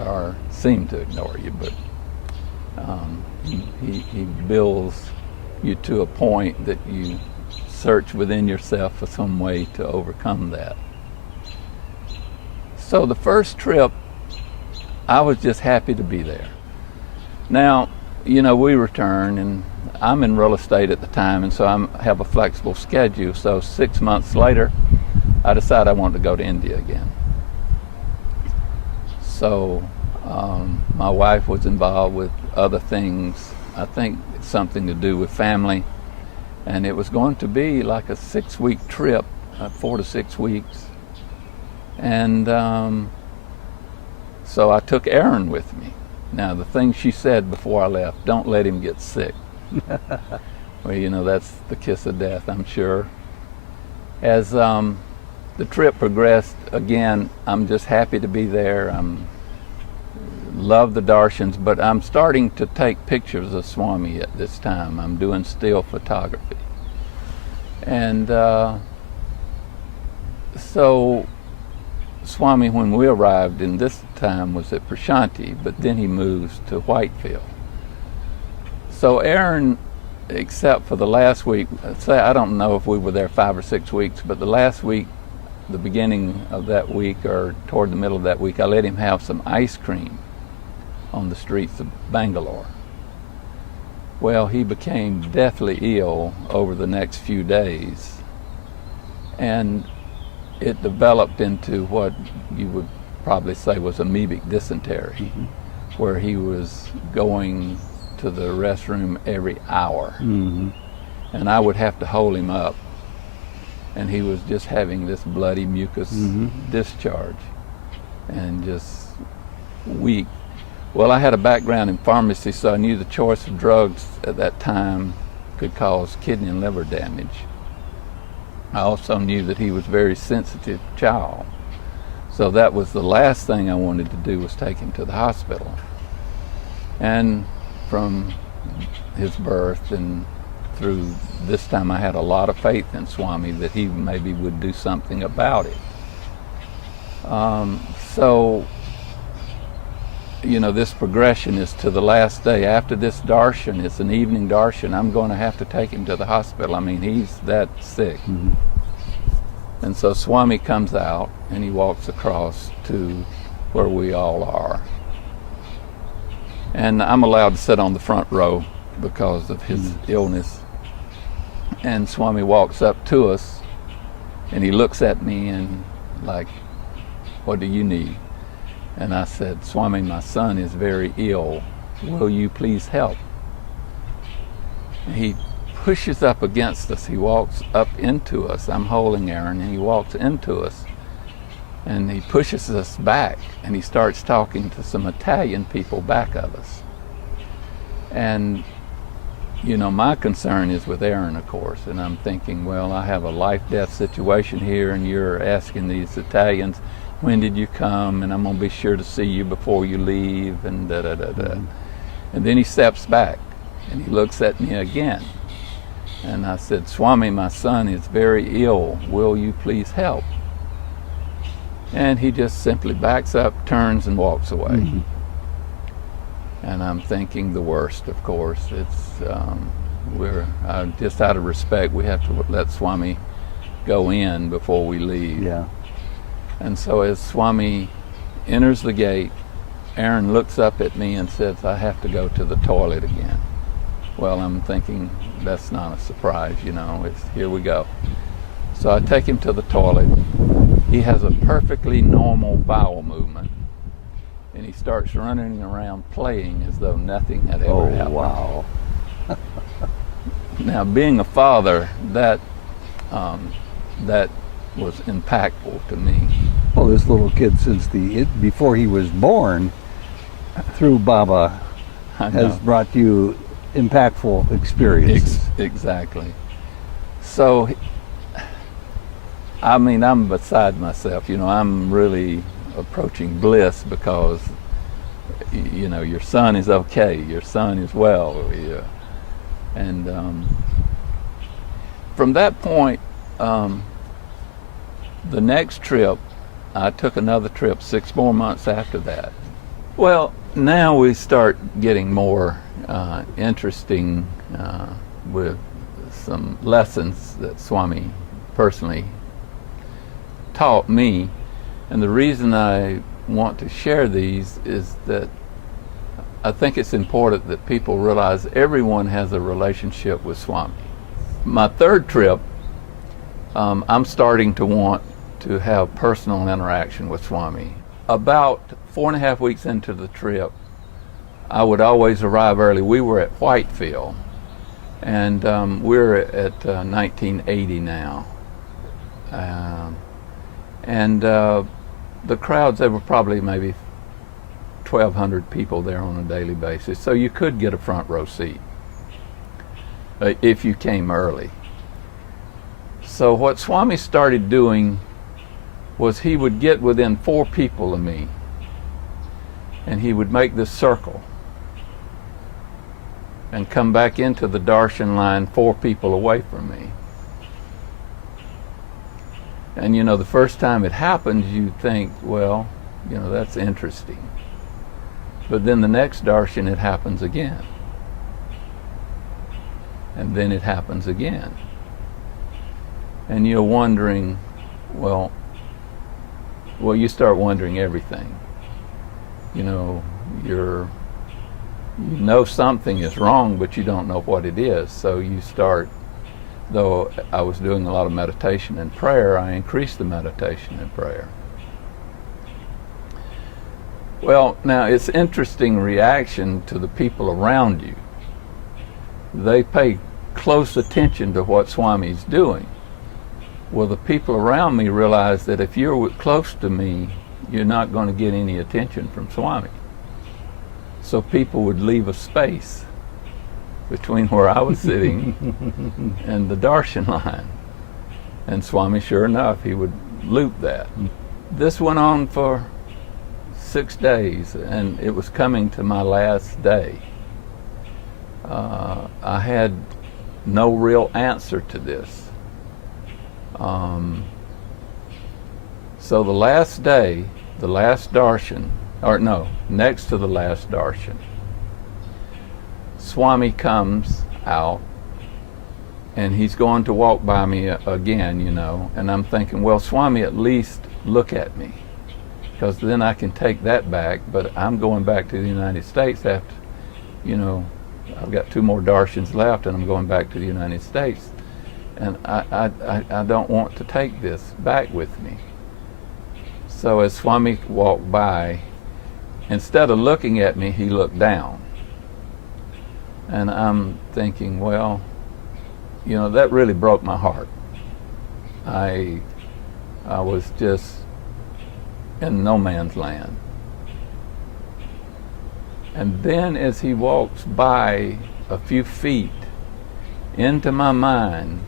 or seemed to ignore you. But he builds you to a point that you search within yourself for some way to overcome that. So the first trip, I was just happy to be there. Now, you know, we return, and I'm in real estate at the time, and so I have a flexible schedule. So 6 months later, I decided I wanted to go to India again. So my wife was involved with other things, I think something to do with family, and it was going to be like a 6-week trip, 4 to 6 weeks. And so I took Aaron with me. Now, the thing she said before I left, don't let him get sick. Well, you know, that's the kiss of death, I'm sure. As the trip progressed, again, I'm just happy to be there. Love the darshans, but I'm starting to take pictures of Swami at this time. I'm doing still photography. And so Swami, when we arrived, in this time was at Prashanti, but then he moves to Whitefield. So Aaron, except for the last week, say I don't know if we were there 5 or 6 weeks, but the last week, the beginning of that week or toward the middle of that week, I let him have some ice cream on the streets of Bangalore. Well, he became deathly ill over the next few days, and it developed into what you would probably say was amoebic dysentery, where he was going to the restroom every hour, and I would have to hold him up, and he was just having this bloody mucus discharge and just weak. Well, I had a background in pharmacy, so I knew the choice of drugs at that time could cause kidney and liver damage. I also knew that he was a very sensitive child. So that was the last thing I wanted to do, was take him to the hospital. And from his birth and through this time, I had a lot of faith in Swami that he maybe would do something about it. So, you know, this progression is to the last day. After this darshan, it's an evening darshan, I'm going to have to take him to the hospital. I mean, he's that sick. And so Swami comes out and he walks across to where we all are. And I'm allowed to sit on the front row because of his illness. And Swami walks up to us and he looks at me and like, what do you need? And I said, Swami, my son is very ill. Will you please help? And he pushes up against us. He walks up into us. I'm holding Aaron, and he walks into us. And he pushes us back, and he starts talking to some Italian people back of us. And, you know, my concern is with Aaron, of course, and I'm thinking, well, I have a life-death situation here, and you're asking these Italians, when did you come? And I'm going to be sure to see you before you leave, and da-da-da-da. And then he steps back, and he looks at me again. And I said, Swami, my son is very ill. Will you please help? And he just simply backs up, turns, and walks away. And I'm thinking the worst, of course. It's just out of respect, we have to let Swami go in before we leave. Yeah. And so as Swami enters the gate, Aaron looks up at me and says, I have to go to the toilet again. Well, I'm thinking, that's not a surprise, you know, here we go. So I take him to the toilet. He has a perfectly normal bowel movement. and he starts running around playing as though nothing had ever happened. Wow. Now, being a father, that was impactful to me. Well, this little kid, before he was born, through Baba, has brought you impactful experiences. Exactly. So, I mean, I'm beside myself. You know, I'm really approaching bliss because, you know, your son is okay, your son is well. And from that point, the next trip, I took another trip 6 more months after that. Well, now we start getting more interesting with some lessons that Swami personally taught me. And the reason I want to share these is that I think it's important that people realize everyone has a relationship with Swami. My third trip, I'm starting to want to have personal interaction with Swami. About 4.5 weeks into the trip, I would always arrive early. We were at Whitefield, and we're at 1980 now. The crowds, there were probably maybe 1,200 people there on a daily basis, so you could get a front row seat if you came early. So what Swami started doing was he would get within 4 people of me, and he would make this circle and come back into the darshan line 4 people away from me. And you know, the first time it happens, you think, well, you know, that's interesting. But then the next darshan, it happens again. And then it happens again. And you're wondering, well, you start wondering everything. You know, you know something is wrong, but you don't know what it is. So you start, though I was doing a lot of meditation and prayer, I increased the meditation and prayer. Well, now it's interesting reaction to the people around you. They pay close attention to what Swami's doing. Well, the people around me realize that if you're close to me, you're not going to get any attention from Swami. So people would leave a space between where I was sitting and the darshan line. And Swami, sure enough, he would loop that. This went on for 6 days, and it was coming to my last day. I had no real answer to this. So the last day, the last darshan, or no, next to the last darshan, Swami comes out and he's going to walk by me again, you know, and I'm thinking, well, Swami, at least look at me, because then I can take that back, but I'm going back to the United States after, you know, I've got 2 more darshans left and I'm going back to the United States. And I don't want to take this back with me. So as Swami walked by, instead of looking at me, he looked down. And I'm thinking, well, you know, that really broke my heart. I was just in no man's land. And then as he walks by a few feet, into my mind,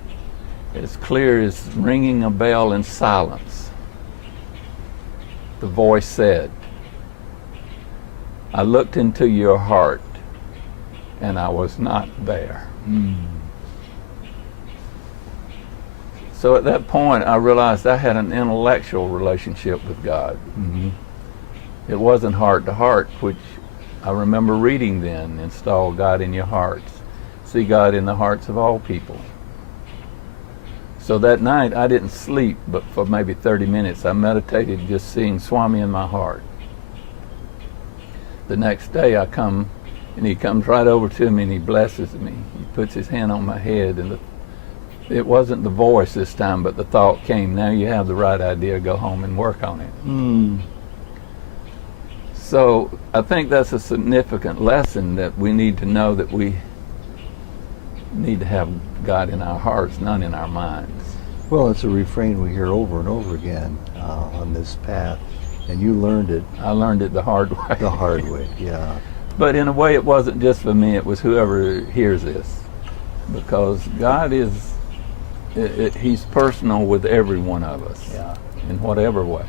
as clear as ringing a bell in silence, the voice said, I looked into your heart and I was not there. So at that point I realized I had an intellectual relationship with God. It wasn't heart to heart, which I remember reading then, install God in your hearts, see God in the hearts of all people. So that night I didn't sleep, but for maybe 30 minutes I meditated just seeing Swami in my heart. The next day I come and he comes right over to me and he blesses me. He puts his hand on my head, and it wasn't the voice this time, but the thought came, now you have the right idea, go home and work on it. So I think that's a significant lesson, that we need to know that we need to have God in our hearts, not in our minds. Well, it's a refrain we hear over and over again on this path, and you learned it. I learned it the hard way. The hard way, yeah. But in a way, it wasn't just for me, it was whoever hears this. Because God is, He's personal with every one of us, Yeah. in whatever way.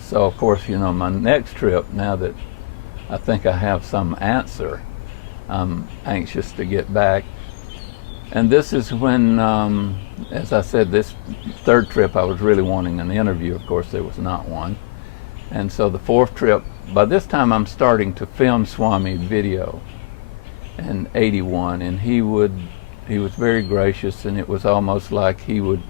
So, of course, you know, my next trip, now that I think I have some answer, I'm anxious to get back. And this is when, as I said, this third trip I was really wanting an interview. Of course, there was not one. And so the fourth trip, by this time I'm starting to film Swami video in '81, and he was very gracious, and it was almost like he would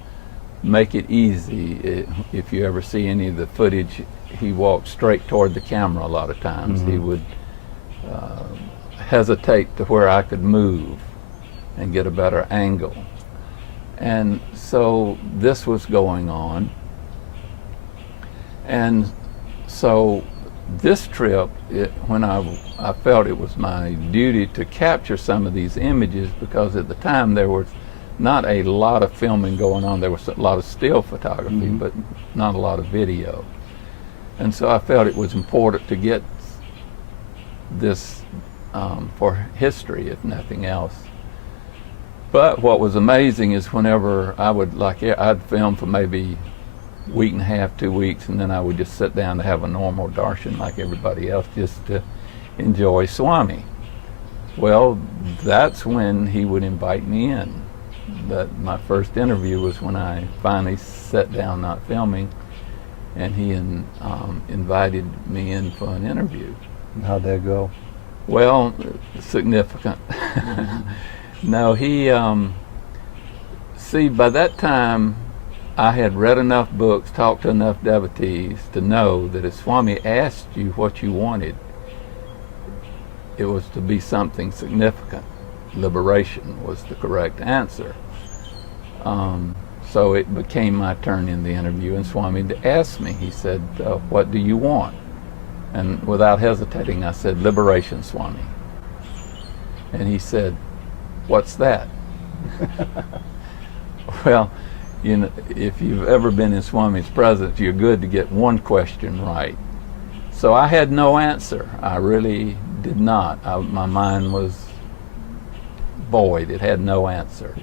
make it easy. If you ever see any of the footage, he walked straight toward the camera a lot of times. He would hesitate to where I could move and get a better angle. And so this was going on. And so this trip, when I felt it was my duty to capture some of these images, because at the time there was not a lot of filming going on. There was a lot of still photography, but not a lot of video. And so I felt it was important to get this for history, if nothing else. But what was amazing is whenever I'd film for maybe a week and a half, 2 weeks, and then I would just sit down to have a normal darshan like everybody else, just to enjoy Swami. Well, that's when he would invite me in. My first interview was when I finally sat down not filming, and he invited me in for an interview. And how'd that go? Well, significant. No, he, see, by that time, I had read enough books, talked to enough devotees to know that if Swami asked you what you wanted, it was to be something significant. Liberation was the correct answer. So it became my turn in the interview, and Swami asked me, he said, what do you want? And without hesitating, I said, liberation, Swami. And he said, what's that? Well, you know, if you've ever been in Swami's presence, you're good to get one question right. So I had no answer. I really did not. My mind was void. It had no answer.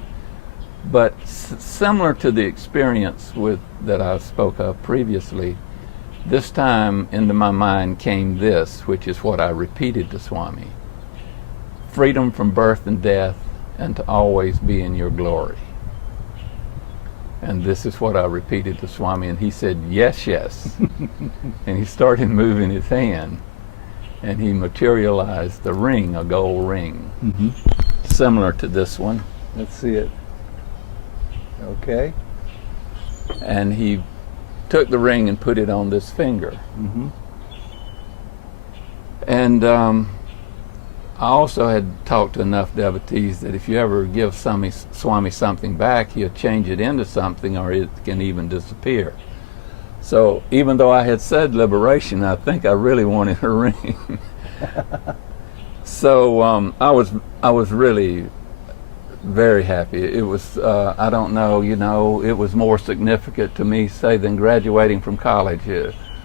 But similar to the experience that I spoke of previously, this time into my mind came this, which is what I repeated to Swami. Freedom from birth and death, and to always be in your glory. And this is what I repeated to Swami, and he said, yes, yes. And he started moving his hand, and he materialized the ring, a gold ring, similar to this one. Let's see it. Okay. And he took the ring and put it on this finger. And I also had talked to enough devotees that if you ever give Swami something back, he'll change it into something, or it can even disappear. So even though I had said liberation, I think I really wanted a ring. So I was really very happy. It was, I don't know, you know, it was more significant to me, say, than graduating from college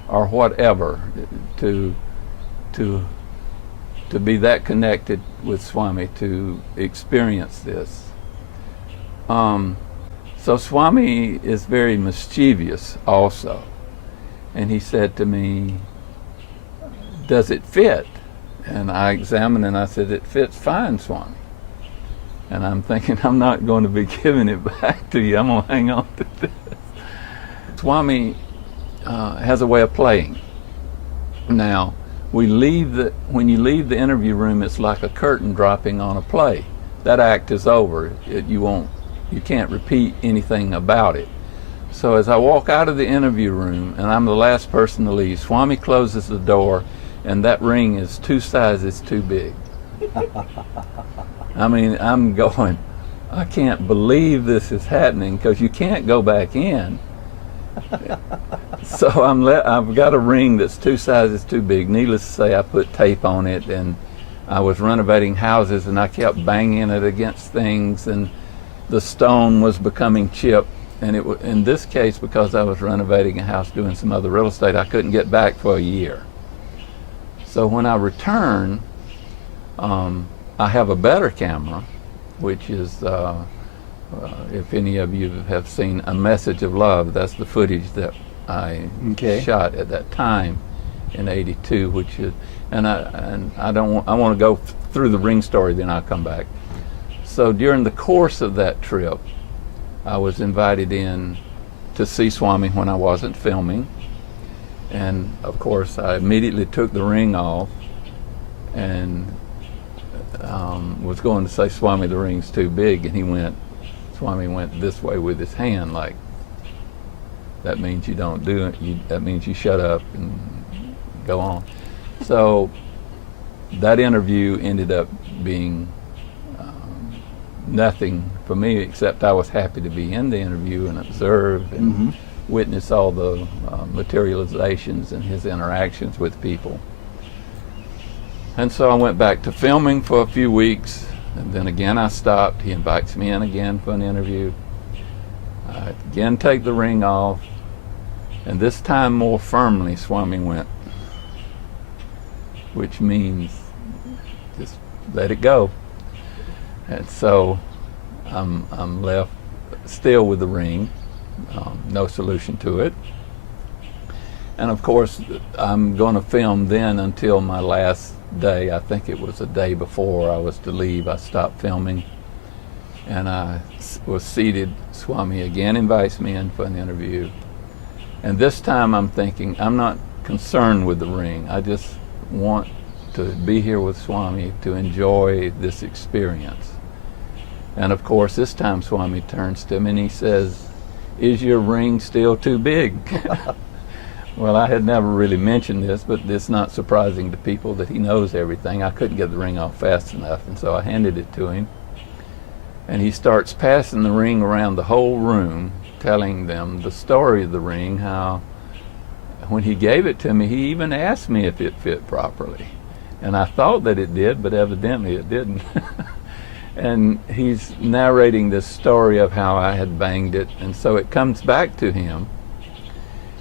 or whatever, to be that connected with Swami, to experience this. So Swami is very mischievous also. And he said to me, does it fit? And I examined and I said, it fits fine, Swami. And I'm thinking, I'm not going to be giving it back to you. I'm going to hang on to this. Swami has a way of playing. Now, when you leave the interview room, it's like a curtain dropping on a play. That act is over. You can't repeat anything about it. So as I walk out of the interview room, and I'm the last person to leave, Swami closes the door, and that ring is 2 sizes too big. I mean, I'm going, I can't believe this is happening, because you can't go back in. So I've got a ring that's 2 sizes too big. Needless to say, I put tape on it, and I was renovating houses, and I kept banging it against things, and the stone was becoming chipped. And in this case, because I was renovating a house, doing some other real estate, I couldn't get back for a year. So when I return, I have a better camera, which is, if any of you have seen A Message of Love, that's the footage that I shot at that time in '82, which is, I want to go through the ring story, then I'll come back. So during the course of that trip, I was invited in to see Swami when I wasn't filming, and of course I immediately took the ring off and was going to say, Swami, the ring's too big, and Swami went this way with his hand, like, that means you don't do it, that means you shut up and go on. So that interview ended up being nothing for me, except I was happy to be in the interview and observe and witness all the materializations and his interactions with people. And so I went back to filming for a few weeks, and then again I stopped. He invites me in again for an interview. I again take the ring off, and this time more firmly Swami went, which means just let it go. And so I'm left still with the ring, no solution to it. And of course, I'm going to film then until my last day. I think it was a day before I was to leave. I stopped filming, and I was seated. Swami again invites me in for an interview. And this time I'm thinking, I'm not concerned with the ring. I just want to be here with Swami to enjoy this experience. And of course, this time Swami turns to me and he says, "Is your ring still too big?" Well, I had never really mentioned this, but it's not surprising to people that he knows everything. I couldn't get the ring off fast enough, and so I handed it to him. And he starts passing the ring around the whole room, telling them the story of the ring, how when he gave it to me, he even asked me if it fit properly. And I thought that it did, but evidently it didn't. And he's narrating this story of how I had banged it, and so it comes back to him,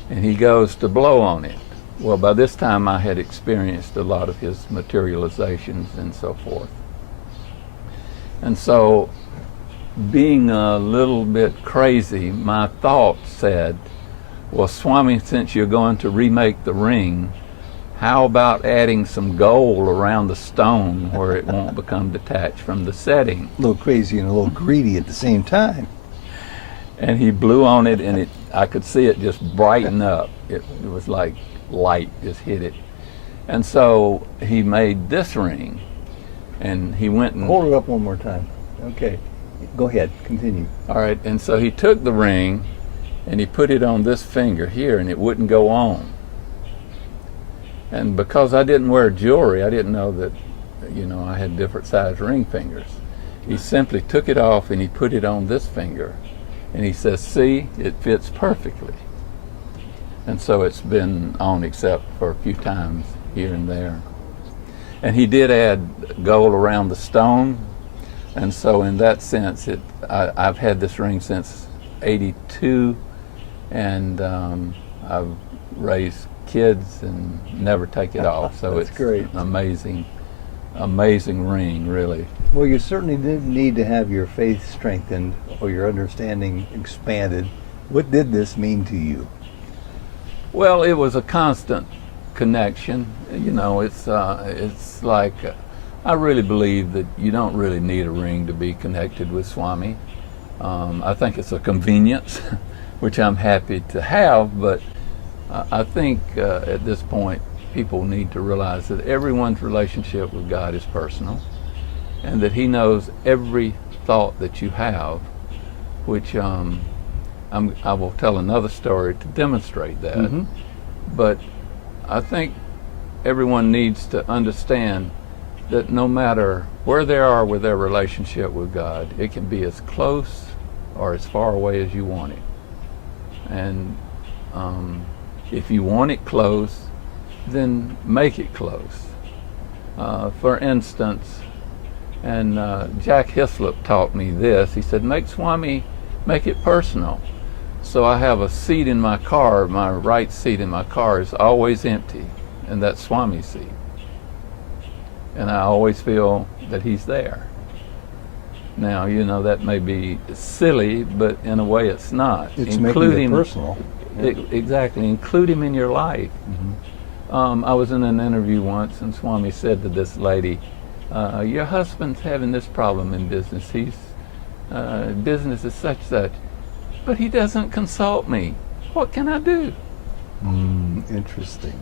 and he goes to blow on it. Well, by this time I had experienced a lot of his materializations and so forth. And so, being a little bit crazy, my thought said, well, Swami, since you're going to remake the ring, how about adding some gold around the stone where it won't become detached from the setting? A little crazy and a little greedy at the same time. And he blew on it, and I could see it just brighten up. It was like light just hit it. And so he made this ring, and he went and... Hold it up one more time. Okay. Go ahead. Continue. All right. And so he took the ring, and he put it on this finger here, and it wouldn't go on. And because I didn't wear jewelry, I didn't know that, I had different size ring fingers. He simply took it off and he put it on this finger. And he says, see, it fits perfectly. And so it's been on except for a few times here and there. And he did add gold around the stone. And so in that sense, I've had this ring since '82, and I've raised kids and never take it off. So it's great. An amazing ring, really. Well, you certainly didn't need to have your faith strengthened or your understanding expanded. What did this mean to you? Well, it was a constant connection. It's like, I really believe that you don't really need a ring to be connected with Swami. I think it's a convenience, which I'm happy to have, but I think at this point people need to realize that everyone's relationship with God is personal, and that He knows every thought that you have, which I will tell another story to demonstrate that. Mm-hmm. But I think everyone needs to understand that no matter where they are with their relationship with God, it can be as close or as far away as you want it. And If you want it close, then make it close. For instance, and Jack Hislop taught me this. He said, make it personal. So I have a seat in my car, my right seat in my car is always empty, and that's Swami's seat. And I always feel that he's there. Now, that may be silly, but in a way it's not. It's making it personal. Exactly. Include him in your life. Mm-hmm. I was in an interview once, and Swami said to this lady, your husband's having this problem in business. Business is such, but he doesn't consult me. What can I do? Interesting.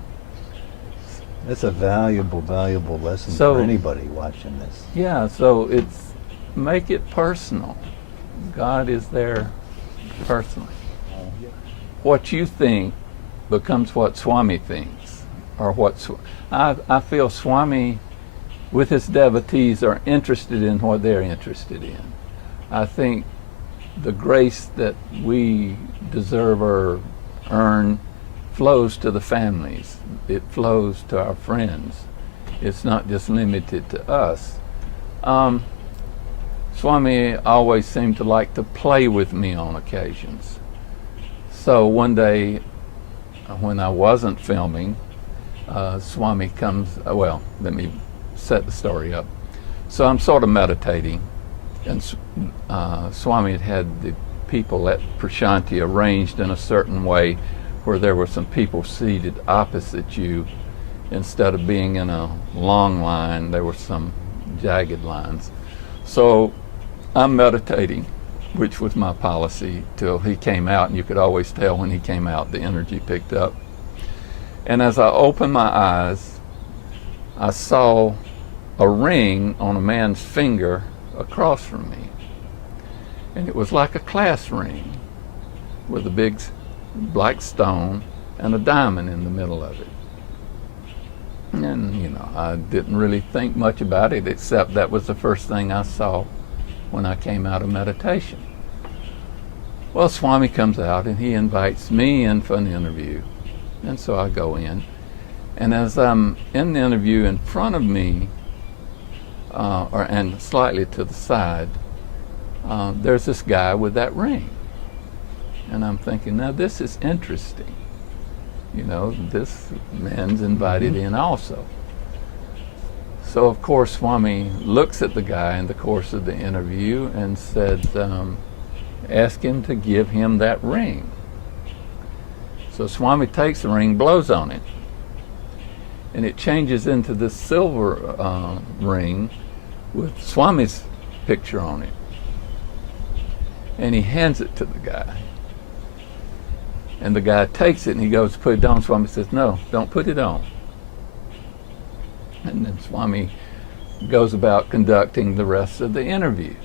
That's a valuable lesson for anybody watching this. Yeah, so make it personal. God is there personally. What you think becomes what Swami thinks, or I feel Swami with his devotees are interested in what they're interested in. I think the grace that we deserve or earn flows to the families. It flows to our friends. It's not just limited to us. Swami always seemed to like to play with me on occasions. So one day when I wasn't filming, Swami comes, let me set the story up. So I'm sort of meditating, and Swami had the people at Prashanti arranged in a certain way where there were some people seated opposite you. Instead of being in a long line, there were some jagged lines. So I'm meditating, which was my policy, till he came out, and you could always tell when he came out, the energy picked up. And as I opened my eyes, I saw a ring on a man's finger across from me. And it was like a class ring with a big black stone and a diamond in the middle of it. And, I didn't really think much about it, except that was the first thing I saw when I came out of meditation. Well, Swami comes out and he invites me in for an interview. And so I go in. And as I'm in the interview, in front of me, and slightly to the side, there's this guy with that ring. And I'm thinking, now this is interesting. This man's invited in also. So of course Swami looks at the guy in the course of the interview and said, ask him to give him that ring. So Swami takes the ring, blows on it, and it changes into this silver ring with Swami's picture on it. And he hands it to the guy. And the guy takes it and he goes to put it on. Swami says, no, don't put it on. And then Swami goes about conducting the rest of the interview.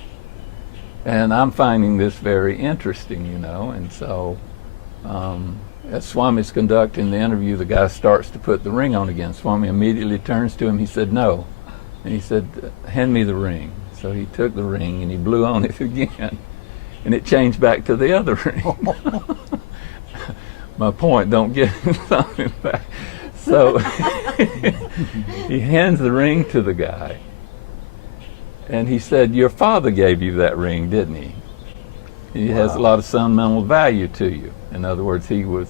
And I'm finding this very interesting, and so as Swami's conducting the interview, the guy starts to put the ring on again. Swami immediately turns to him. He said, no. And he said, hand me the ring. So he took the ring and he blew on it again. And it changed back to the other ring. My point, don't get something back. So he hands the ring to the guy. And he said, your father gave you that ring, didn't he? He has a lot of sentimental value to you. In other words, he was,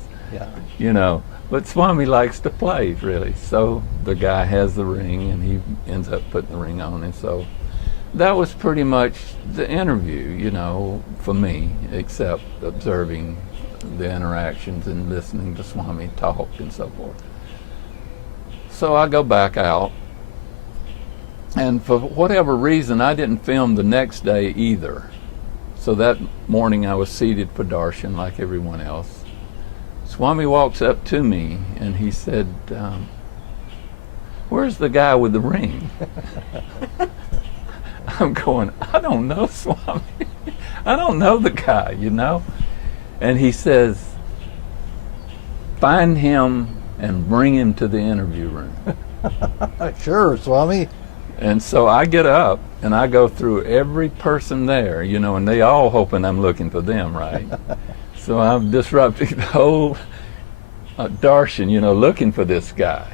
but Swami likes to play, really. So the guy has the ring and he ends up putting the ring on. And so that was pretty much the interview, for me, except observing the interactions and listening to Swami talk and so forth. So I go back out, and for whatever reason, I didn't film the next day either. So that morning I was seated for darshan like everyone else. Swami walks up to me and he said, where's the guy with the ring? I'm going, I don't know, Swami. I don't know the guy, And he says, find him and bring him to the interview room. Sure, Swami. And so I get up and I go through every person there, and they all hoping I'm looking for them, right? So I'm disrupting the whole darshan, looking for this guy.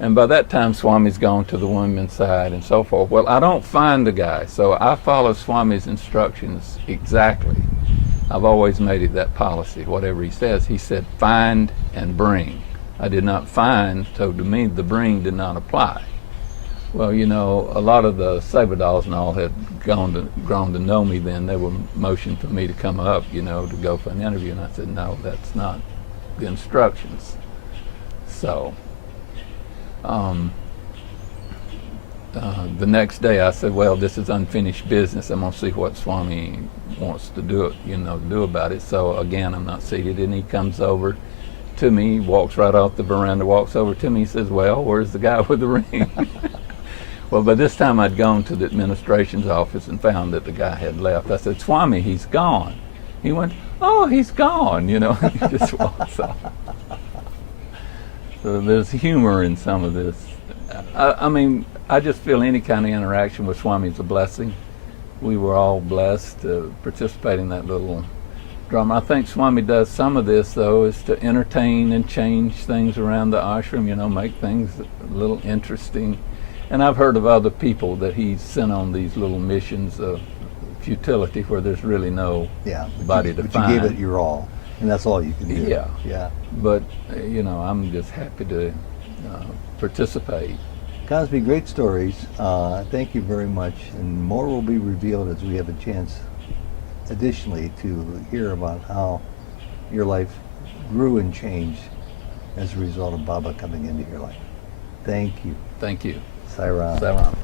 And by that time, Swami's gone to the women's side and so forth. Well, I don't find the guy, so I follow Swami's instructions exactly. I've always made it that policy. Whatever he said find and bring. I did not find, so to me the bring did not apply. Well, a lot of the Sabre dolls and all had grown to know me then. They were motioning for me to come up, to go for an interview. And I said, no, that's not the instructions. So the next day I said, well, this is unfinished business. I'm going to see what Swami wants to do about it. So again, I'm not seated, and he comes over to me, walks right off the veranda, walks over to me, he says, well, where's the guy with the ring? Well, by this time I'd gone to the administration's office and found that the guy had left. I said, Swami, he's gone. He went, oh, he's gone, he just walks off. So there's humor in some of this. I mean, I just feel any kind of interaction with Swami is a blessing. We were all blessed to participate in that little drama. I think Swami does some of this, though, is to entertain and change things around the ashram, make things a little interesting. And I've heard of other people that he's sent on these little missions of futility where there's really no body to find. But you gave it your all, and that's all you can do. Yeah. But, I'm just happy to participate. Cosby, great stories. Thank you very much. And more will be revealed as we have a chance, additionally, to hear about how your life grew and changed as a result of Baba coming into your life. Thank you. Thank you. Sai Ram. Sai Ram.